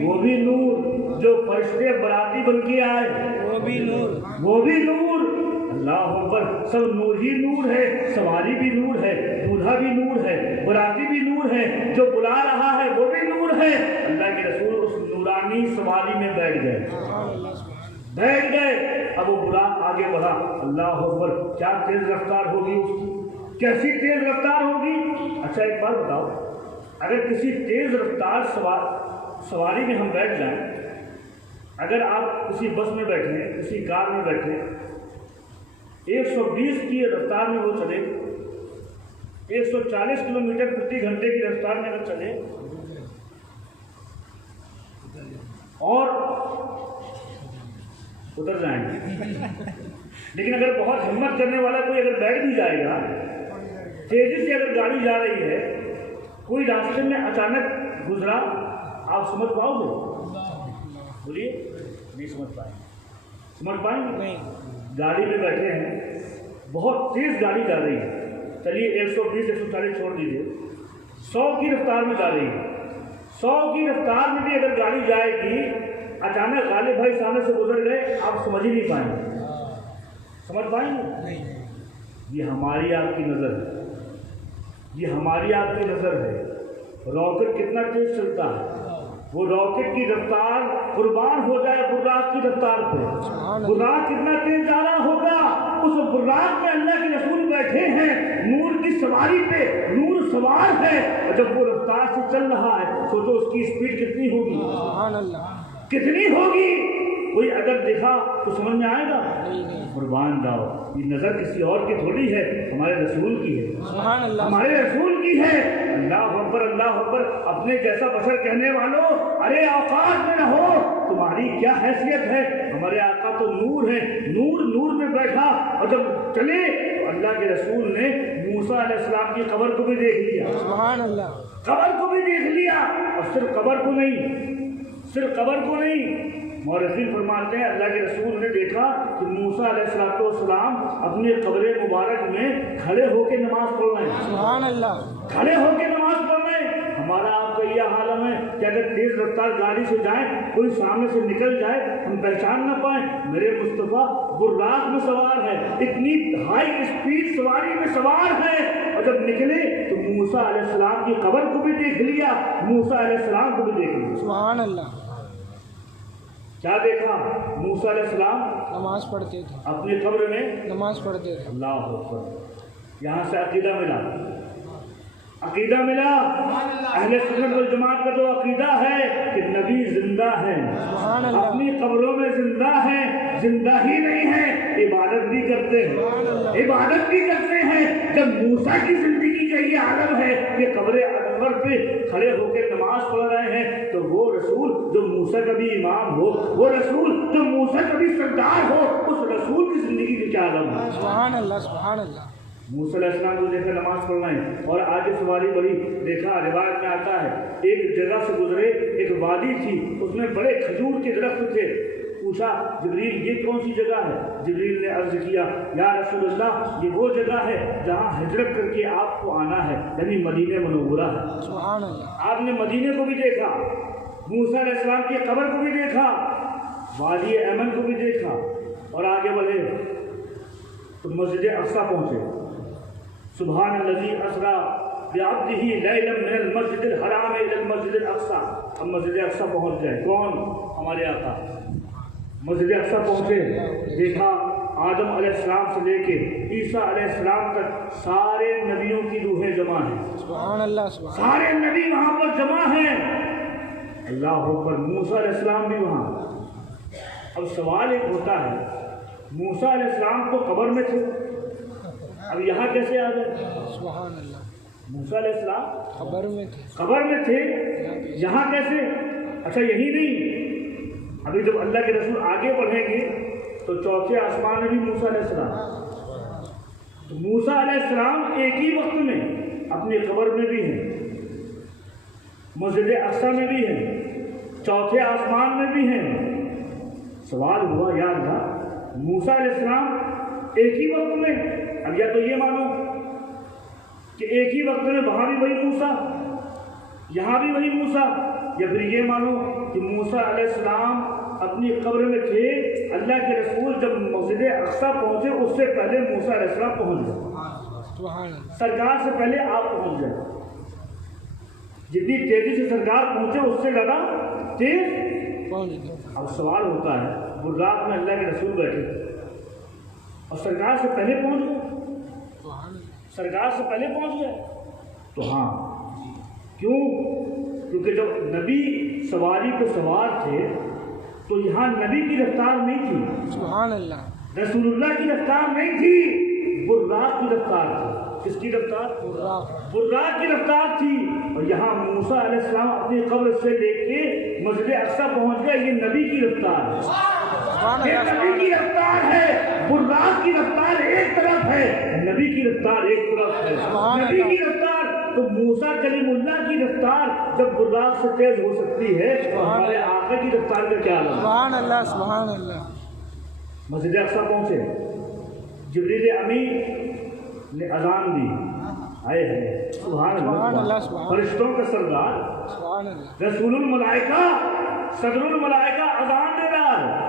وہ بھی نور، جو فرشتے براتی بن کے آئے وہ بھی نور۔ اللہ اکبر۔ سب نور ہی نور ہے، سواری بھی نور ہے، دولہا بھی نور ہے، براتی بھی نور ہے، جو بلا رہا ہے وہ بھی نور ہے۔ اللہ کے رسول اس نورانی سواری میں بیٹھ گئے۔ اب وہ براق آگے بڑھا، اللہ اکبر، کیا تیز رفتار ہوگی اس کی، کیسی تیز رفتار ہوگی۔ اچھا ایک بات بتاؤ، اگر کسی تیز رفتار سواری میں ہم بیٹھ جائیں، اگر آپ کسی بس میں بیٹھیں، کسی کار میں بیٹھیں، 120 کی رفتار میں وہ چلے، 140 کلومیٹر فی گھنٹے کی رفتار میں اگر چلے، اور ادھر جائیں گے، لیکن اگر بہت ہمت کرنے والا کوئی اگر بیٹھ بھی جائے گا، تیزی سے اگر گاڑی جا رہی ہے، کوئی راستے میں اچانک گزرا، آپ سمجھ پاؤ گے؟ بولیے، نہیں سمجھ پائیں گے؟ گاڑی میں بیٹھے ہیں، بہت تیز گاڑی جا رہی ہے، چلیے 120 140 چھوڑ دیجیے، 100 کی رفتار میں جا رہی ہے، 100 کی رفتار میں بھی اگر گاڑی جائے گی، اچانک غالب بھائی سامنے سے گزر گئے، آپ سمجھ ہی نہیں پائیں گے، سمجھ پائیں گے؟ یہ ہماری آپ کی نظر ہے، یہ ہماری آپ کی نظر ہے۔ راکٹ کتنا تیز چلتا ہے، وہ راکٹ کی رفتار قربان ہو جائے براق کی رفتار پہ، براق کتنا تیز جا رہا ہوگا، اس براق میں اللہ کے رسول بیٹھے ہیں، نور کی سواری پہ، نور سوار ہے، اور جب وہ رفتار سے چل رہا ہے، سوچو اس کی اسپیڈ کتنی ہوگی، کتنی ہوگی۔ کوئی اگر دیکھا تو سمجھ میں آئے گا؟ قربان جاؤ، یہ نظر کسی اور کی تھوڑی ہے، ہمارے رسول کی ہے، ہمارے رسول کی ہے۔ اللہ اکبر، اللہ اکبر۔ اپنے جیسا بشر کہنے والوں، ارے اوقات میں نہ ہو، تمہاری کیا حیثیت ہے؟ ہمارے آقا تو نور ہے، نور میں بیٹھا، اور جب چلے تو اللہ کے رسول نے موسیٰ علیہ السلام کی قبر کو بھی دیکھ لیا، قبر کو بھی دیکھ لیا، اور صرف قبر کو نہیں، مورخین فرماتے ہیں اللہ کے رسول نے دیکھا کہ موسیٰ علیہ السلام اپنے قبر مبارک میں کھڑے ہو کے نماز پڑھ رہے ہیں، سبحان اللہ، کھڑے ہو کے نماز پڑھ رہے ہیں۔ ہمارا آپ کا یہ حال ہے کہ اگر تیز رفتار گاڑی سے جائیں، کوئی سامنے سے نکل جائے، ہم پہچان نہ پائیں، میرے مصطفیٰ براق میں سوار ہے، اتنی ہائی اسپیڈ سواری میں سوار ہے، اور جب نکلے تو موسیٰ علیہ السلام کی قبر کو بھی دیکھ لیا، موسیٰ علیہ السلام کو بھی دیکھ لیا، سبحان اللہ۔ کیا دیکھا؟ موسیٰ علیہ السلام نماز پڑھتے تھے، اپنی قبر میں نماز پڑھتے تھے۔ اللہ اکبر۔ یہاں سے عقیدہ ملا، عقیدہ ملا۔ اہل سنت والجماعت کا جو عقیدہ ہے کہ نبی زندہ ہیں، اپنی قبروں میں زندہ ہیں، زندہ ہی نہیں ہیں، عبادت بھی کرتے ہیں، عبادت بھی کرتے ہیں۔ جب موسیٰ کی زندگی کا یہ عالم ہے کہ قبر انور پہ کھڑے ہو کے نماز پڑھ رہے ہیں، تو وہ رسول جو موسیٰ کا بھی امام ہو، وہ رسول جو موسیٰ کا بھی سردار ہو، اس رسول کی زندگی کا کیا عالم ہے؟ سبحان اللہ، سبحان اللہ۔ موسیٰ علیہ السلام کو دیکھا نماز پڑھنا ہے اور آگے سواری بڑی، دیکھا روایت میں آتا ہے ایک جگہ سے گزرے، ایک وادی تھی، اس میں بڑے کھجور کے درخت تھے۔ پوچھا جبریل یہ کون سی جگہ ہے؟ جبریل نے عرض کیا یا رسول اللہ یہ وہ جگہ ہے جہاں ہجرت کر کے آپ کو آنا ہے، یعنی مدینہ منورہ ہے۔ سبحان اللہ۔ آپ نے مدینے کو بھی دیکھا، موسیٰ علیہ السلام کی قبر کو بھی دیکھا، وادی ایمن کو بھی دیکھا، اور آگے بڑھے تو مسجد اقصیٰ پہنچے۔ سبحان الذی اسریٰ بعبدہ لیلا من المسجد الحرام الی المسجد الاقصیٰ۔ ہم مسجد اقصیٰ پہنچ گئے، کون؟ ہمارے آقا۔ مسجد اقصیٰ پہنچے، دیکھا آدم علیہ السلام سے لے کے عیسیٰ علیہ السلام تک سارے نبیوں کی روحیں جمع ہیں۔ سبحان اللہ، سبحان سارے نبی وہاں پر جمع ہیں۔ اللہ اکبر، موسیٰ علیہ السلام بھی وہاں۔ اب سوال ایک ہوتا ہے، موسیٰ علیہ السلام تو قبر میں تھے، اب یہاں کیسے آ گئے؟ سبحان اللہ۔ موسیٰ علیہ السلام قبر میں تھے، یہاں کیسے؟ اچھا یہی نہیں، ابھی جب اللہ کے رسول آگے بڑھیں گے تو چوتھے آسمان میں بھی موسیٰ علیہ السلام، تو موسیٰ علیہ السلام ایک ہی وقت میں اپنی قبر میں بھی ہیں، مسجد اقصیٰ میں بھی ہیں، چوتھے آسمان میں بھی ہیں۔ سوال ہوا یا اللہ، موسیٰ علیہ السلام ایک ہی وقت میں، اب یا تو یہ مانو کہ ایک ہی وقت میں وہاں بھی وہی موسیٰ، یہاں بھی وہی موسیٰ، یا پھر یہ مانو کہ موسیٰ علیہ السلام اپنی قبر میں تھے، اللہ کے رسول جب مسجد اقصیٰ پہنچے اس سے پہلے موسیٰ علیہ السلام پہنچ گئے، سرکار سے پہلے آپ پہنچ گئے۔ جتنی تیزی سے سرکار پہنچے اس سے زیادہ تیز پہنچ گئے۔ اب سوال ہوتا ہے، براق میں اللہ کے رسول بیٹھے اور سرکار سے پہلے پہنچ گئے، سرکار سے پہلے پہنچ گئے تو ہاں، کیوں؟ کیونکہ جب نبی سواری پہ سوار تھے تو یہاں نبی کی رفتار نہیں تھی، سبحان اللہ، رسول اللہ کی رفتار نہیں تھی، براق کی رفتار تھی۔ کس کی رفتار؟ براق کی رفتار تھی۔ اور یہاں موسیٰ علیہ السلام اپنی قبر سے لے کے مسجد اقصیٰ پہنچ گئے، یہ نبی کی رفتار ہے، یہ نبی کی رفتار ہے۔ براق کی رفتار ایک طرف ہے، نبی کی رفتار ایک طرف ہے۔ نبی کی رفتار تو موسیٰ کلیم اللہ کی رفتار جب براق سے تیز ہو سکتی ہے تو ہمارے آقا کی رفتار کا کیا حال؟ سبحان اللہ، سبحان اللہ۔ مسجد اقصیٰ پہنچے، جبریل امین نے اذان دی، آئے ہیں سبحان اللہ، فرشتوں کا سردار، سبحان اللہ، رسول الملائکہ، صدر الملائکہ اذان دے رہا ہے،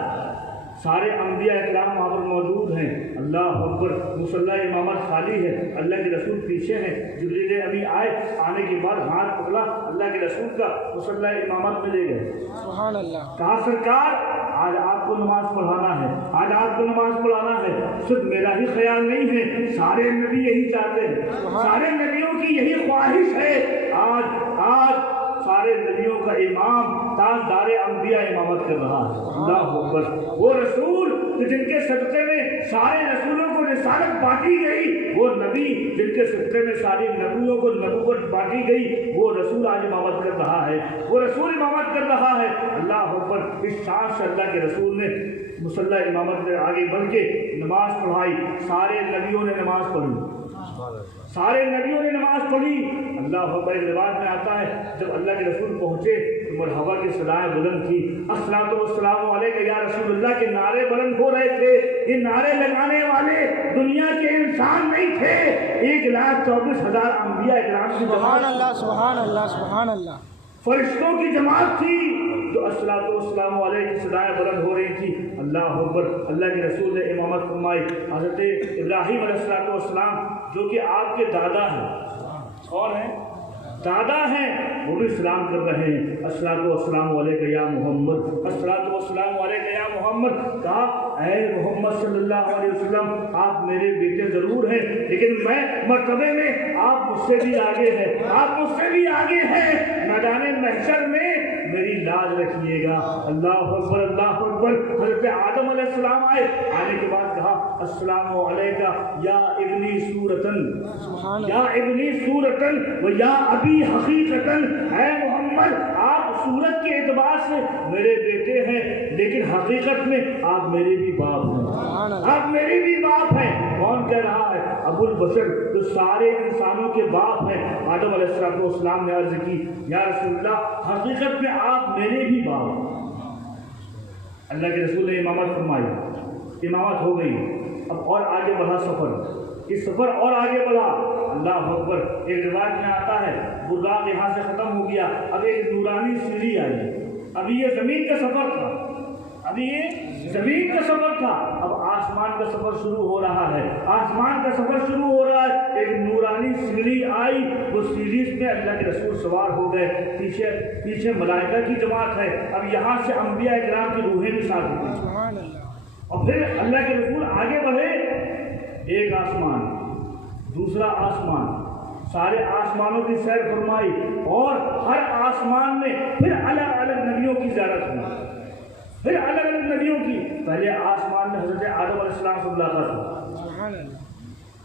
سارے انبیاء اکرام وہاں پر موجود ہیں، اللہ اکبر، مصلی امامت خالی ہے، اللہ کے رسول پیچھے ہیں، جبریل ابھی آئے، آنے کے بعد ہاتھ پکڑا اللہ کے رسول کا، مصلی امامت میں لے گئے، سبحان اللہ، کہا سرکار آج آپ کو نماز پڑھانا ہے، آج آپ کو نماز پڑھانا ہے، صرف میرا ہی خیال نہیں ہے، سارے نبی یہی چاہتے ہیں، سارے نبیوں کی یہی خواہش ہے، آج سارے نبیوں کا امام تاجدار انبیاء امامت کر رہا ہے، اللہ اکبر، وہ رسول جن کے صدقے میں سارے رسولوں کو رسالت بانٹی گئی، وہ نبی جن کے صدقے میں ساری نبیوں کو نبوت بانٹی گئی، وہ رسول آج امامت کر رہا ہے، وہ رسول امامت کر رہا ہے، اللہ اکبر۔ اس شان سے اللہ کے رسول نے مصلی امامت میں آگے بڑھ کے نماز پڑھائی، سارے نبیوں نے نماز پڑھی، سارے نبیوں نے نماز پڑھی، اللہ اکبر۔ روایت میں آتا ہے جب اللہ کے رسول پہنچے تو مرحبا کی صدائیں بلند تھی، الصلاۃ والسلام علیک یا رسول اللہ کے نعرے بلند ہو رہے تھے، یہ نعرے لگانے والے دنیا کے انسان نہیں تھے، 1,24,000 انبیاء اکرام کی سبحان اللہ، سبحان اللہ، سبحان اللہ، فرشتوں کی جماعت تھی جو الصلاۃ والسلام علیہ کی صدائیں بلند ہو رہی تھی، اللہ اکبر۔ اللہ کے رسول نے امامت فرمائی، حضرت ابراہیم علیہ السلام جو کہ آپ کے دادا ہیں، کون ہیں؟ دادا ہیں وہ بھی سلام کر رہے ہیں، الصلاۃ والسلام علیک یا محمد، الصلاۃ والسلام علیک یا محمد۔ کہا اے محمد صلی اللہ علیہ وسلم آپ میرے بیٹے ضرور ہیں لیکن میں مرتبے میں آپ مجھ سے بھی آگے ہیں، آپ مجھ سے بھی آگے ہیں، میدان محشر میں میری لاج رکھیے گا۔ اللہ اکبر اللہ اکبر۔ حضرت آدم علیہ السلام آنے کے بعد کہا السلام علیکہ یا ابنی صورتن، یا ابنی صورتن و یا ابی حقیقتن، اے محمد آپ صورت کے اعتبار سے میرے بیٹے ہیں لیکن حقیقت میں آپ میرے بھی باپ ہیں، آپ میرے بھی باپ ہیں۔ کون کہہ رہا ہے؟ ابو البشر جو سارے انسانوں کے باپ ہیں۔ آدم علیہ السلام نے عرض کی یا رسول اللہ حقیقت میں آپ میرے بھی باپ ہیں۔ اللہ کے رسول نے امامت فرمائی، امامت ہو گئی، اب اور آگے بڑھا سفر، یہ سفر اور آگے بڑھا۔ اللہ اکبر۔ ایک روایت میں آتا ہے براق یہاں سے ختم ہو گیا، اب ایک نورانی سیڑھی آئی۔ ابھی یہ زمین کا سفر تھا، ابھی یہ زمین کا سفر تھا، اب آسمان کا سفر شروع ہو رہا ہے، آسمان کا سفر شروع ہو رہا ہے۔ ایک نورانی سیڑھی آئی، وہ سیڑھی میں اللہ کے رسول سوار ہو گئے، پیچھے ملائکہ کی جماعت ہے، اب یہاں سے انبیاء اکرام کی روحیں بھی ساتھ ہوتی، اور پھر اللہ کے رسول آگے بڑھے۔ ایک آسمان، دوسرا آسمان، سارے آسمانوں کی سیر فرمائی، اور ہر آسمان میں پھر الگ الگ نبیوں کی زیارت ہوئی، پھر الگ الگ نبیوں کی۔ پہلے آسمان میں حضرت آدم علیہ السلام سے ملاقات ہوئی،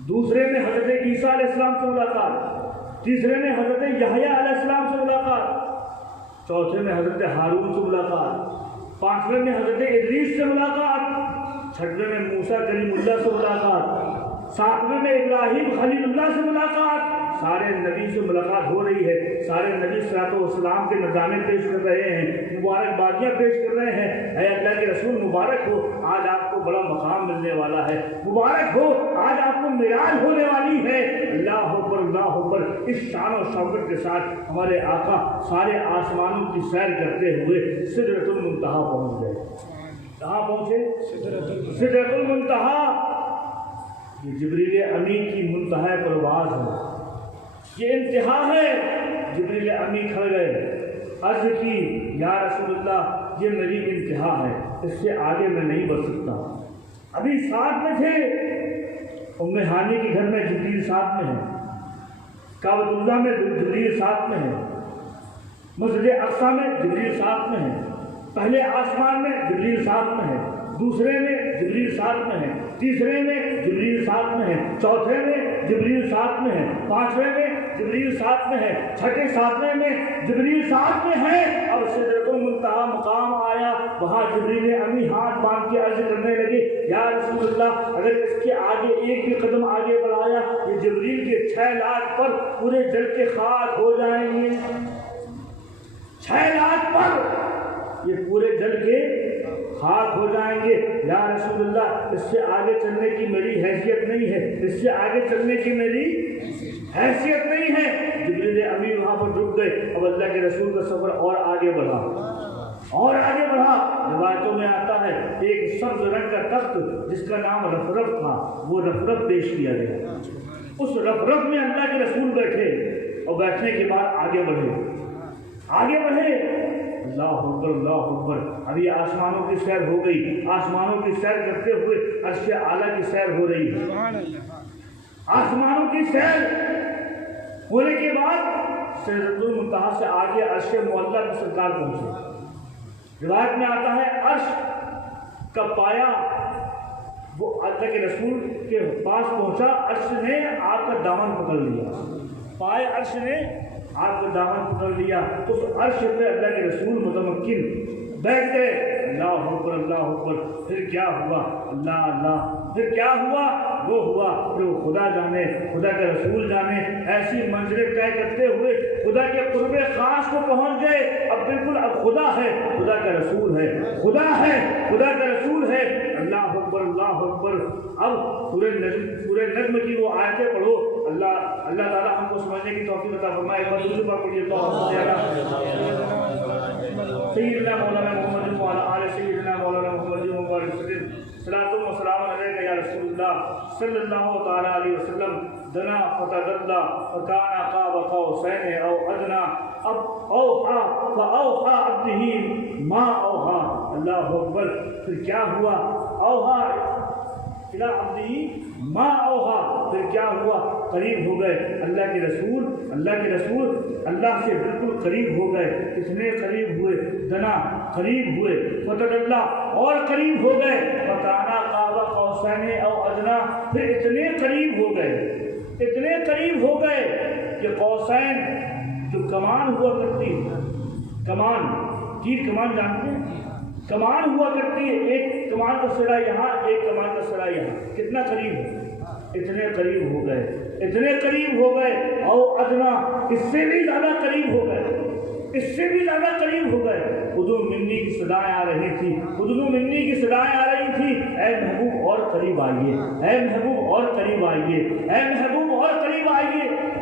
دوسرے میں حضرت عیسیٰ علیہ السلام سے ملاقات، تیسرے میں حضرت یحییٰ علیہ السلام سے ملاقات، چوتھے میں حضرت ہارون سے ملاقات، پانچویں میں حضرت ادریس سے ملاقات، چھٹویں میں موسیٰ کلیم اللہ سے ملاقات، ساتویں میں ابراہیم خلیل اللہ سے ملاقات۔ سارے نبی سے ملاقات ہو رہی ہے، سارے نبی صلوات و سلام کے نظامے پیش کر رہے ہیں، مبارکبادیاں پیش کر رہے ہیں۔ اے اللہ کے رسول مبارک ہو، آج آپ کو بڑا مقام ملنے والا ہے، مبارک ہو آج آپ کو معراج ہونے والی ہے۔ اللہ اکبر اللہ اکبر۔ اس شان و شوکت کے ساتھ ہمارے آقا سارے آسمانوں کی سیر کرتے ہوئے سدرۃ المنتہا پہنچ گئے۔ کہاں پہنچے؟ سدرۃ المنتہا۔ یہ جبریل امین کی منتہا پرواز ہے، یہ انتہا ہے۔ جبریل امین کھڑ گئے، عرض کی یا رسول اللہ یہ میری انتہا ہے، اس سے آگے میں نہیں بڑھ سکتا۔ ابھی ساتھ میں تھے، ام ہانی کے گھر میں جبریل ساتھ میں ہے، کعبۃ اللہ میں جبریل ساتھ میں ہے، مسجد اقصیٰ میں جبریل ساتھ میں ہے، پہلے آسمان میں جبریل ساتھ میں ہے، دوسرے میں جبریل ساتھ میں ہے، تیسرے میں جبریل ساتھ میں ہے، چوتھے میں جبریل ساتھ میں ہے، پانچویں میں جبریل ساتھ میں ہے، چھٹے ساتویں میں جبریل ساتھ میں ہے۔ اب سدرۃ المنتہا مقام آیا، وہاں جبریل امی ہاتھ باندھ کے عرض کرنے لگے یا رسول اللہ اگر اس کے آگے ایک بھی قدم آگے بڑھایا یہ جبریل کے 6 لاکھ پر پورے جل کے خاک ہو جائیں گے، 6 لاکھ پر یہ پورے جل کے خاک ہو جائیں گے۔ یا رسول اللہ اس سے آگے چلنے کی میری حیثیت نہیں ہے، اس سے آگے چلنے کی میری حیثیت نہیں ہے۔ جبریل امین وہاں پر رک گئے۔ اب اللہ کے رسول کا سفر اور آگے بڑھا، اور آگے بڑھا۔ روایتوں میں آتا ہے ایک سبز رنگ کا تخت جس کا نام رفرف تھا، وہ رفرف پیش کیا گیا، اس رفرف میں اللہ کے رسول بیٹھے، اور بیٹھنے کے بعد آگے بڑھے، آگے بڑھے۔ اللہ اکبر اللہ اکبر۔ ابھی آسمانوں کی سیر ہو گئی، آسمانوں کی سیر کرتے ہوئے عرش اعلیٰ کی سیر ہو رہی ہے۔ آسمانوں کی سیر ہونے کے بعد سدرۃ المنتہا سے آگے عرش معلیٰ کی سرکار پہنچے۔ روایت میں آتا ہے عرش کا پایا وہ اللہ کے رسول کے پاس پہنچا، عرش نے آپ کا دامن پکڑ لیا، پائے عرش نے آپ کا دامن پکڑ لیا، اس عرش پہ اللہ کے رسول متمکن بیٹھ گئے۔ اللہ اکبر اللہ اکبر۔ پھر کیا ہوا؟ اللہ اللہ پھر کیا ہوا؟ وہ ہوا جو خدا جانے، خدا کا رسول جانے۔ ایسی منزلیں طے کرتے ہوئے خدا کے قرب خاص کو پہنچ گئے۔ اب بالکل اب خدا ہے، خدا کا رسول ہے، خدا ہے، خدا کا رسول ہے۔ اللہ اکبر اللہ اکبر۔ اب پورے نظم کی وہ آیتیں پڑھو۔ اللہ تعالیٰ ہم کو سمجھنے کی توفیق عطا فرمائے. درود پر پڑھیے سیدنا مولانا محمد وعلی آل سیدنا مولانا محمد مبارک وسلم. صلاۃ و سلام علیک یا رسول اللہ صلی اللہ تعالی علیہ وسلم. دنا فتدلى فكان قاب قوسين او ادنى اوحى فاوحى عبده ما اوحى. اللہ اکبر. پھر کیا ہوا؟ اوحى الى عبده ما اوحى. پھر کیا ہوا؟ قریب ہو گئے اللہ کے رسول اللہ سے بالکل قریب ہو گئے. کتنے قریب ہوئے؟ دنا قریب ہوئے، فتدلى اور قریب ہو گئے، فكان قاب قوسين او ادنى. پھر اتنے قریب ہو گئے کہ قوسین جو کمان ہوا کرتی ہے، کمان تیر کمان جانتے ہیں؟ کمان ہوا کرتی ہے، ایک کمان کا سرا یہاں، ایک کمان کا سرا یہاں. کتنا قریب ہے؟ اتنے قریب ہو گئے. او ادنا، اس سے بھی زیادہ قریب ہو گئے. خدو منی کی صدائیں آ رہی تھی. اے محبوب اور قریب آئیے.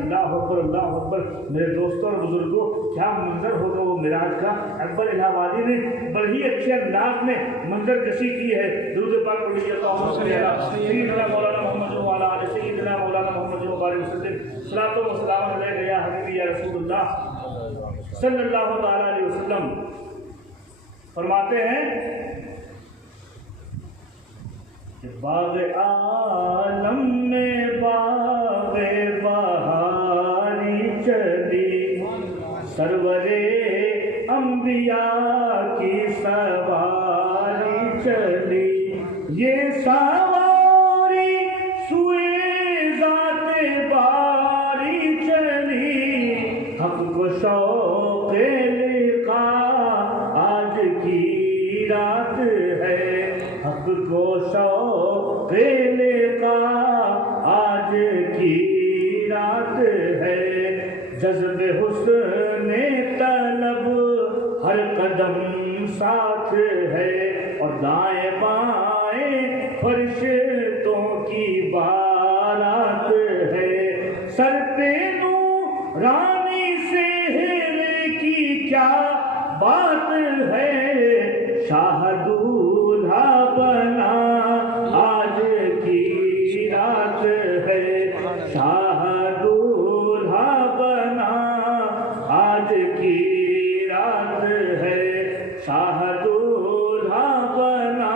اللہ اکبر. میرے دوستوں اور بزرگوں، کیا منظر ہوگا وہ معراج کا. اکبر الہ آبادی نے بڑی اچھے انداز میں منظر کشی کی ہے. درود پاک پڑھیے اللہم صلی علی سیدنا مولانا محمد وعلی آل سیدنا مولانا محمد مبارک وسلم. صلاۃ و سلام علیک یا حبیبی یا رسول اللہ صلی اللہ تعالی علیہ وسلم. فرماتے ہیں کہ باغ عالم میں باغ بہاری چلی، سرور انبیاء کی سواری چلی. یہ سواری سوئے ذات باری چلی، حق کو شوق لقا آج کی رات ہے. حق کو شوق لقا آج کی رات ہے. جذب حسن طلب ہر قدم ساتھ ہے، اور دائیں بائیں فرشتوں کی بارات ہے. سر پہ نورانی سہرے کی کیا بات ہے، شاہ دولہا بنا آج کی رات ہے. شاہ دولہا بنا آج کی رات ہے. شاہ دولہا بنا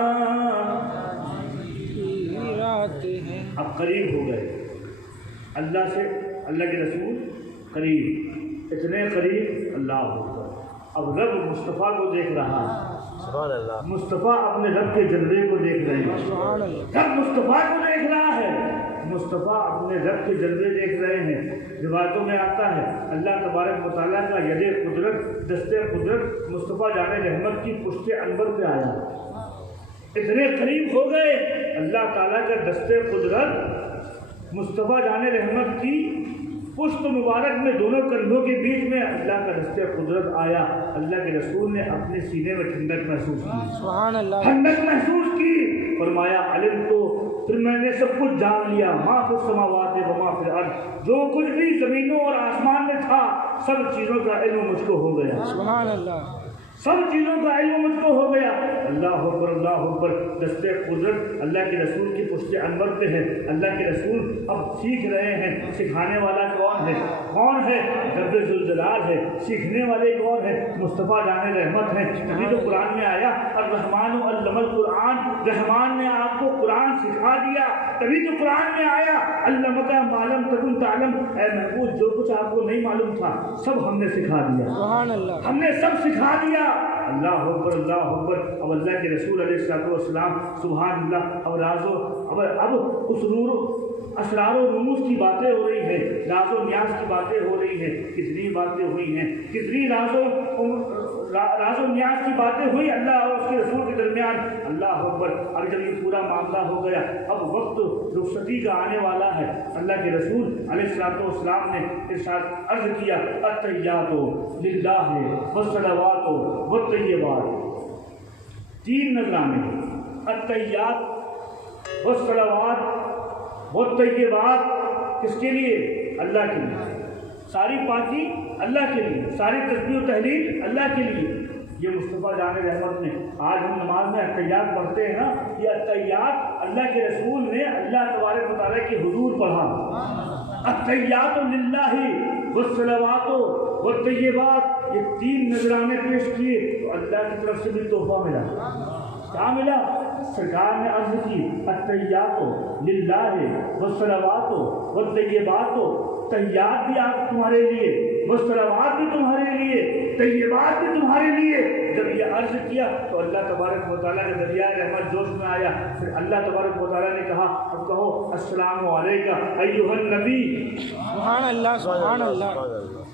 رات ہے. اب قریب ہو گئے اللہ سے، اللہ کے رسول قریب، اتنے قریب. اللہ اکبر. اب رب مصطفیٰ کو دیکھ رہا ہے. سبحان اللہ. مصطفیٰ اپنے رب کے جلوے کو دیکھ رہے ہیں. سبحان اللہ. رب مصطفیٰ کو دیکھ رہا ہے. مصطفیٰ اپنے رب کے جلوے دیکھ رہے ہیں. روایتوں میں آتا ہے اللہ تبارک و تعالیٰ کا ید قدرت، دست قدرت مصطفیٰ جان رحمت کی پشت انور پہ آیا. اتنے قریب ہو گئے اللہ تعالیٰ کا دست قدرت مصطفیٰ جان رحمت کی پشت مبارک میں، دونوں کندھوں کے بیچ میں اللہ کا دست قدرت آیا. اللہ کے رسول نے اپنے سینے میں ٹھنڈک محسوس کی. سبحان اللہ. ٹھنڈک محسوس کی. فرمایا علم تو پھر میں نے سب کچھ جان لیا. ما فی السماوات و ما فی الارض، جو کچھ بھی زمینوں اور آسمان میں تھا سب چیزوں کا علم مجھ کو ہو گیا. سبحان اللہ. سب چیزوں کا علم مجھ کو ہو گیا. اللہ اکبر. اللہ اکبر. دست قدرت اللہ کے رسول کی پشت انور پہ ہے. اللہ کے رسول اب سیکھ رہے ہیں. سکھانے والا کون ہے؟ رب ذوالجلال ہے. سیکھنے والے کون ہیں؟ مصطفیٰ جان رحمت ہیں. تبھی تو قرآن میں آیا الرحمن علم القرآن، رحمان نے آپ کو قرآن سکھا دیا. تبھی تو قرآن میں آیا علمک ما لم تکن تعلم. اے محبوب، جو کچھ آپ کو نہیں معلوم تھا سب ہم نے سکھا دیا. سبحان اللہ. ہم نے سب سکھا دیا. اللہ اکبر. اللہ اکبر. اب اللہ کے رسول علیہ الصلوۃ والسلام سبحان اللہ. اب اسرار و رموز کی باتیں ہو رہی ہیں، راز و نیاز کی باتیں ہو رہی ہیں. کتنی باتیں ہوئی ہیں، کتنی راز و نیاز کی باتیں ہوئی اللہ اور اس کے رسول کے درمیان. اللہ اکبر. اب جب یہ پورا معاملہ ہو گیا، اب وقت رخصتی کا آنے والا ہے. اللہ کے رسول علیہ الصلوۃ والسلام نے ارشاد عرض کیا التحیات للہ والصلوات والطیبات. 3 نذرانے، التحیات والصلوات والطیبات. کس کے لیے؟ اللہ کے لیے. ساری پاکی اللہ کے لیے، ساری تسبیح و تحلیل اللہ کے لیے. یہ مصطفیٰ جان رحمت نے آج ہم نماز میں التحیات پڑھتے ہیں نا، یہ التحیات اللہ کے رسول نے اللہ تبارک و تعالیٰ کے حضور پڑھا. التحیات للہ والصلوات والطیبات، یہ 3 نذرانے پیش کیے تو اللہ کی طرف سے بھی تحفہ ملا. کیا ملا؟ سرکار نے عرض کی التحیات للہ والصلوات والطیبات، تحیات بھی آپ تمہارے لیے، والصلوات بھی تمہارے لیے، طیبات بھی تمہارے لیے. جب یہ عرض کیا تو اللہ تبارک و تعالیٰ کے دریائے رحمت جوش میں آیا. پھر اللہ تبارک و تعالیٰ نے کہا اب کہو السلام علیکہ ایھا النبی. سبحان اللہ سبحان اللہ.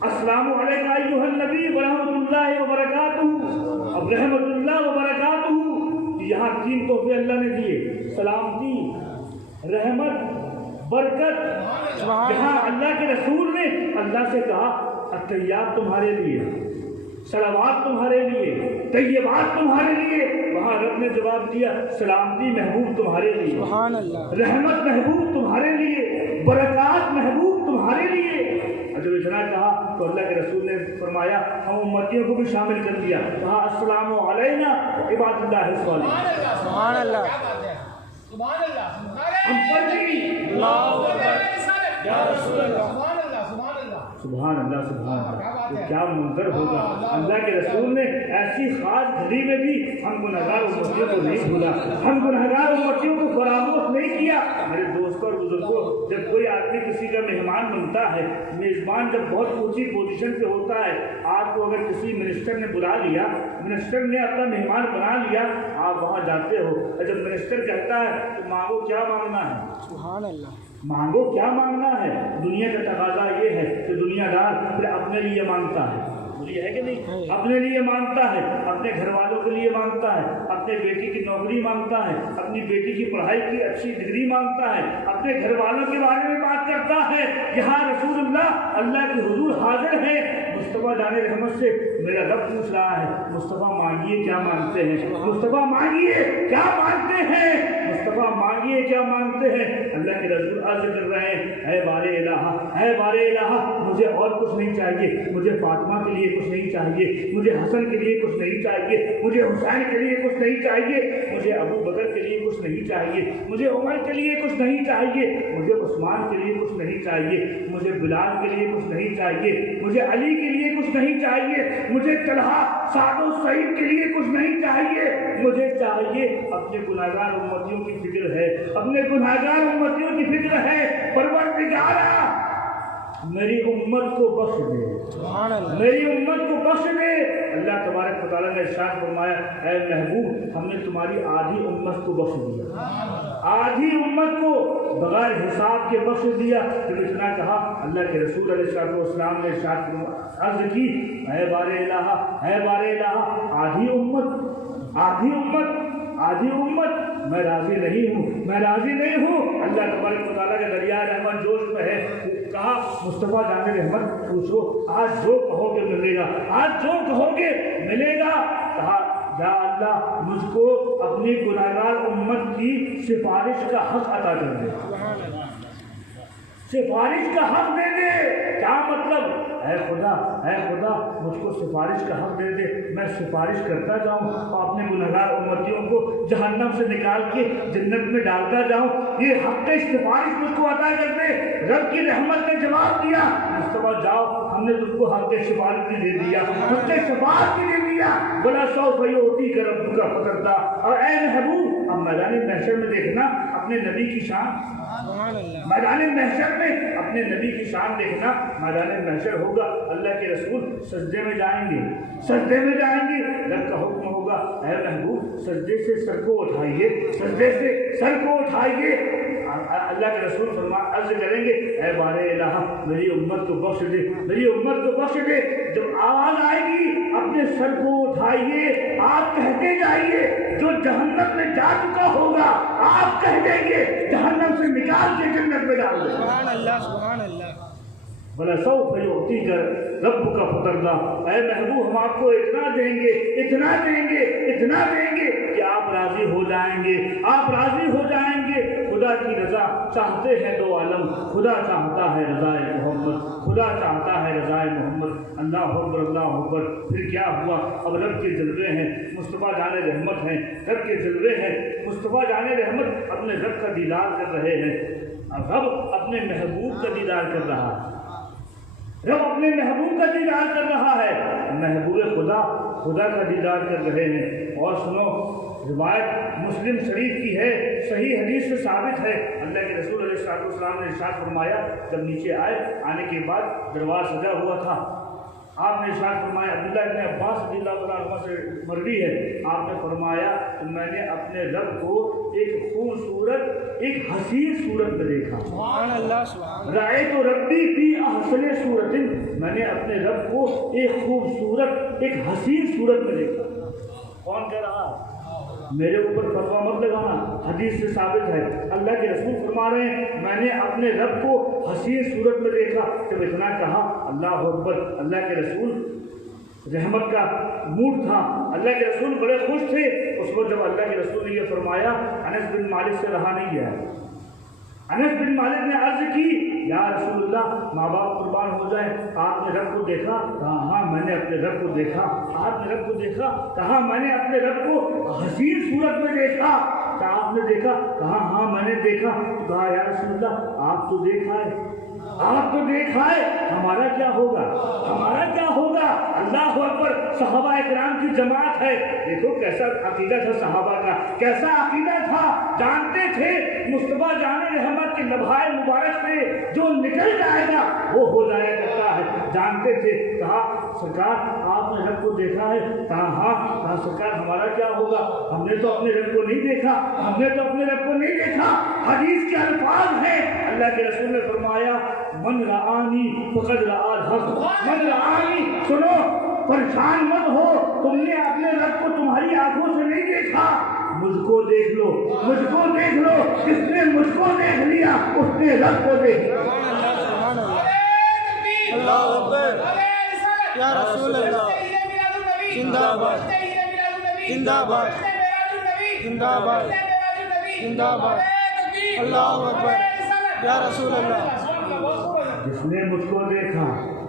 السلام علیکہ ایھا النبی ورحمۃ اللہ وبرکاتہ. اب رحمۃ اللہ وبرکاتہ یہاں 3 تحفے اللہ نے دیے، سلامتی، رحمت، برکت. یہاں اللہ کے رسول نے اللہ سے کہا التحیات تمہارے لیے، صلوات تمہارے لیے، طیبات تمہارے لیے. وہاں رب نے جواب دیا سلامتی محبوب تمہارے لیے، سبحان اللہ. رحمت محبوب تمہارے لیے، برکات محبوب تمہارے لیے. جب اتنا کہا تو اللہ کے رسول نے فرمایا ہم امتیوں کو بھی شامل کر دیا. کہا السلام علینا عباد اللہ الصالحین. سبحان اللہ. سبحان اللہ. ہم پر بھی اللہ اکبر یا رسول اللہ. سبحان اللہ سبحان اللہ. تو کیا منظر ہوگا. اللہ کے رسول نے ایسی خاص گھڑی میں بھی ہم گنہگار امتیوں کو نہیں بھولا، ہم گنہگار امتیوں کو فراموش نہیں کیا. میرے دوستوں اور بزرگوں، جب کوئی آدمی کسی کا مہمان بنتا ہے، میزبان جب بہت اونچی پوزیشن پہ ہوتا ہے، آپ کو اگر کسی منسٹر نے بلا لیا، منسٹر نے اپنا مہمان بنا لیا، آپ وہاں جاتے ہو اور جب منسٹر کہتا ہے تو مانگو کیا مانگنا ہے، سبحان اللہ. مانگو کیا مانگنا ہے. دنیا کا تقاضا یہ ہے کہ دنیا دار پھر اپنے لیے مانگتا ہے. یہ ہے کہ نہیں؟ اپنے لیے مانگتا ہے، اپنے گھر والوں کے لیے مانگتا ہے، اپنے بیٹی کی نوکری مانگتا ہے، اپنی بیٹی کی پڑھائی کی اچھی ڈگری مانگتا ہے، اپنے گھر والوں کے بارے میں بات کرتا ہے. یہاں رسول اللہ کے حضور حاضر ہے. مصطفیٰ جان رحمت سے میرا رب پوچھ رہا ہے مصطفیٰ مانگیے کیا مانگتے ہیں، مصطفیٰ مانگیے کیا مانگتے ہیں، مصطفیٰ مانگیے کیا مانگتے ہیں. اللہ کے رسول عرض کر رہے ہیں اے بار الہ، اے بار الہ، مجھے اور کچھ نہیں چاہیے، مجھے فاطمہ کے لیے کچھ نہیں چاہیے، مجھے حسن کے لیے کچھ نہیں چاہیے، مجھے حسین کے لیے کچھ نہیں چاہیے، مجھے ابو بکر کے لیے کچھ نہیں چاہیے، مجھے عمر کے لیے کچھ نہیں چاہیے، مجھے عثمان کے لیے کچھ نہیں چاہیے، مجھے بلال کے لیے کچھ نہیں چاہیے، مجھے علی کے لیے کچھ نہیں چاہیے، مجھے طلحہ سعد و سعید کے لیے کچھ نہیں چاہیے. مجھے چاہیے اپنے گنہگار امتیوں کی فکر ہے، اپنے گنہگار امتیوں کی فکر ہے. پروردگارا میری امت کو بخش دے، سبحان اللہ. میری امت کو بخش دے. اللہ تبارک و تعالیٰ نے ارشاد فرمایا اے محبوب ہم نے تمہاری آدھی امت کو بخش دیا، آدھی امت کو بغیر حساب کے بخش دیا. پھر اتنا کہا اللہ کے رسول علیہ السلام نے ارشاد عرض کی اے بار الہ، اے بار الہ، آدھی امت، آدھی امت، آدھی امت، میں راضی نہیں ہوں، میں راضی نہیں ہوں. اللہ تبارک و تعالیٰ کے دریائے رحمت جوش میں ہے. کہا مصطفیٰ جان رحمت پوچھو آج جو کہو گے ملے گا، آج جو کہو گے ملے گا. کہا یا اللہ مجھ کو اپنی گنہگار امت کی سفارش کا حق عطا کر دے، سفارش کا حق دے دے. کیا مطلب؟ اے خدا مجھ کو سفارش کا حق دے دے، میں سفارش کرتا جاؤں اور اپنے گنہگار امتیوں کو جہنم سے نکال کے جنت میں ڈالتا جاؤں. یہ حق سفارش مجھ کو عطا کر دے. رب کی رحمت نے جواب دیا مصطفیٰ جاؤ ہم نے تم کو حق سفارش بھی دے دیا، حق شفاعت بھی دے دیا. بلا سوف یعطیک ربک فترضی. اور اے محبوب اب میدان محشر میں دیکھنا اپنے نبی کی شان، میدان محشر میں اپنے نبی کی شان دیکھنا. میدان محشر ہوگا اللہ کے رسول سجدے میں جائیں گے، سجدے میں جائیں گے. رب کا حکم ہوگا اے محبوب سجدے سے سر کو اٹھائیے، سجدے سے سر کو اٹھائیے. اللہ کے رسول عرض کریں گے اے بار الہ میری امت کو بخش دے، میری امت کو بخش دے. جب آواز آئے گی اپنے سر کو اٹھائیے، آپ کہتے جائیے جو جہنم میں جا چکا ہوگا آپ کہہ دیں گے جہنم سے نکال کے جنت میں ڈال دیں. سبحان اللہ سبحان اللہ. وَلَسَوْفَ يُعْطِيكَ رَبُّكَ فَتَرْضَىٰ. اے محبوب ہم آپ کو اتنا دیں گے، اتنا دیں گے، اتنا دیں گے کہ آپ راضی ہو جائیں گے، آپ راضی ہو جائیں گے. خدا کی رضا چاہتے ہیں دو عالم، خدا چاہتا ہے رضائے محمد، خدا چاہتا ہے رضائے محمد۔ اللہ اکبر اللہ اکبر۔ پھر کیا ہوا؟ اب رب کے جلوے ہیں، مصطفیٰ جان رحمت ہیں، رب کے جلوے ہیں، مصطفیٰ جان رحمت اپنے رب کا دیدار کر رہے ہیں۔ اب رب اپنے محبوب کا دیدار کر رہا ہے، رب اپنے محبوب کا دیدار کر رہا ہے، محبوب خدا خدا کا دیدار کر رہے ہیں۔ اور سنو، روایت مسلم شریف کی ہے، صحیح حدیث سے ثابت ہے، اللہ کے رسول علیہ السلام نے ارشاد فرمایا، جب نیچے آنے کے بعد دروازہ سجا ہوا تھا، آپ نے ارشاد فرمایا، عبداللہ ابن عباس رضی اللہ عنہ سے مروی ہے، آپ نے فرمایا کہ میں نے اپنے رب کو ایک خوبصورت، ایک حسین صورت میں دیکھا۔ سبحان اللہ سبحان اللہ۔ رأیت ربی فی احسن صورت، میں نے اپنے رب کو ایک خوبصورت، ایک حسین صورت میں دیکھا۔ کون کہہ رہا ہے؟ میرے اوپر فتویٰ مت لگانا، حدیث سے ثابت ہے، اللہ کے رسول فرما رہے ہیں میں نے اپنے رب کو حسین صورت میں دیکھا۔ جب اتنا کہا، اللہ اکبر، اللہ کے رسول رحمت کا موڈ تھا، اللہ کے رسول بڑے خوش تھے۔ اس وقت جب اللہ کے رسول نے یہ فرمایا، انس بن مالک سے رہا نہیں گیا۔ انس بن مالک نے عرض کی، یا رسول اللہ، ماں باپ قربان ہو جائیں، آپ نے رب کو دیکھا؟ کہا ہاں میں نے اپنے رب کو دیکھا۔ آپ نے رب کو دیکھا؟ کہا میں نے اپنے رب کو حسین صورت میں دیکھا۔ کہا آپ نے دیکھا؟ کہا ہاں میں نے دیکھا۔ کہا یا رسول اللہ، آپ تو دیکھا ہے، آپ تو دیکھا ہے، ہمارا کیا ہوگا؟ ہمارا کیا ہوگا؟ اللہ اکبر۔ صحابہ اکرام کی جماعت ہے، دیکھو کیسا عقیدہ تھا صحابہ کا، کیسا عقیدہ تھا، جانتے تھے مصطفیٰ جان رحمت کے لبھائے مبارک سے جو نکل جائے گا وہ ہو جایا کرتا ہے، جانتے تھے۔ کہا سرکار آپ نے رب کو دیکھا ہے؟ کہا ہاں۔ کہا سرکار ہمارا کیا ہوگا؟ ہم نے تو اپنے رب کو نہیں دیکھا، ہم نے تو اپنے رب کو نہیں دیکھا۔ حدیث کے الفاظ ہیں، اللہ کے رسول نے فرمایا، من رآنی فقد رآ الحق، من رآنی، سنو پریشان مت ہو، تم نے اپنے رب کو تمہاری آنکھوں سے نہیں دیکھا، مجھ کو دیکھ لو، مجھ کو دیکھ لو، جس نے مجھ کو دیکھ لیا اس نے رب کو دیکھ لیا۔ سبحان اللہ۔ اللہ اکبر۔ یا رسول اللہ، زندہ باد، زندہ باد، زندہ باد، زندہ باد۔ اللہ اکبر۔ یا رسول اللہ، جس نے مجھ کو دیکھا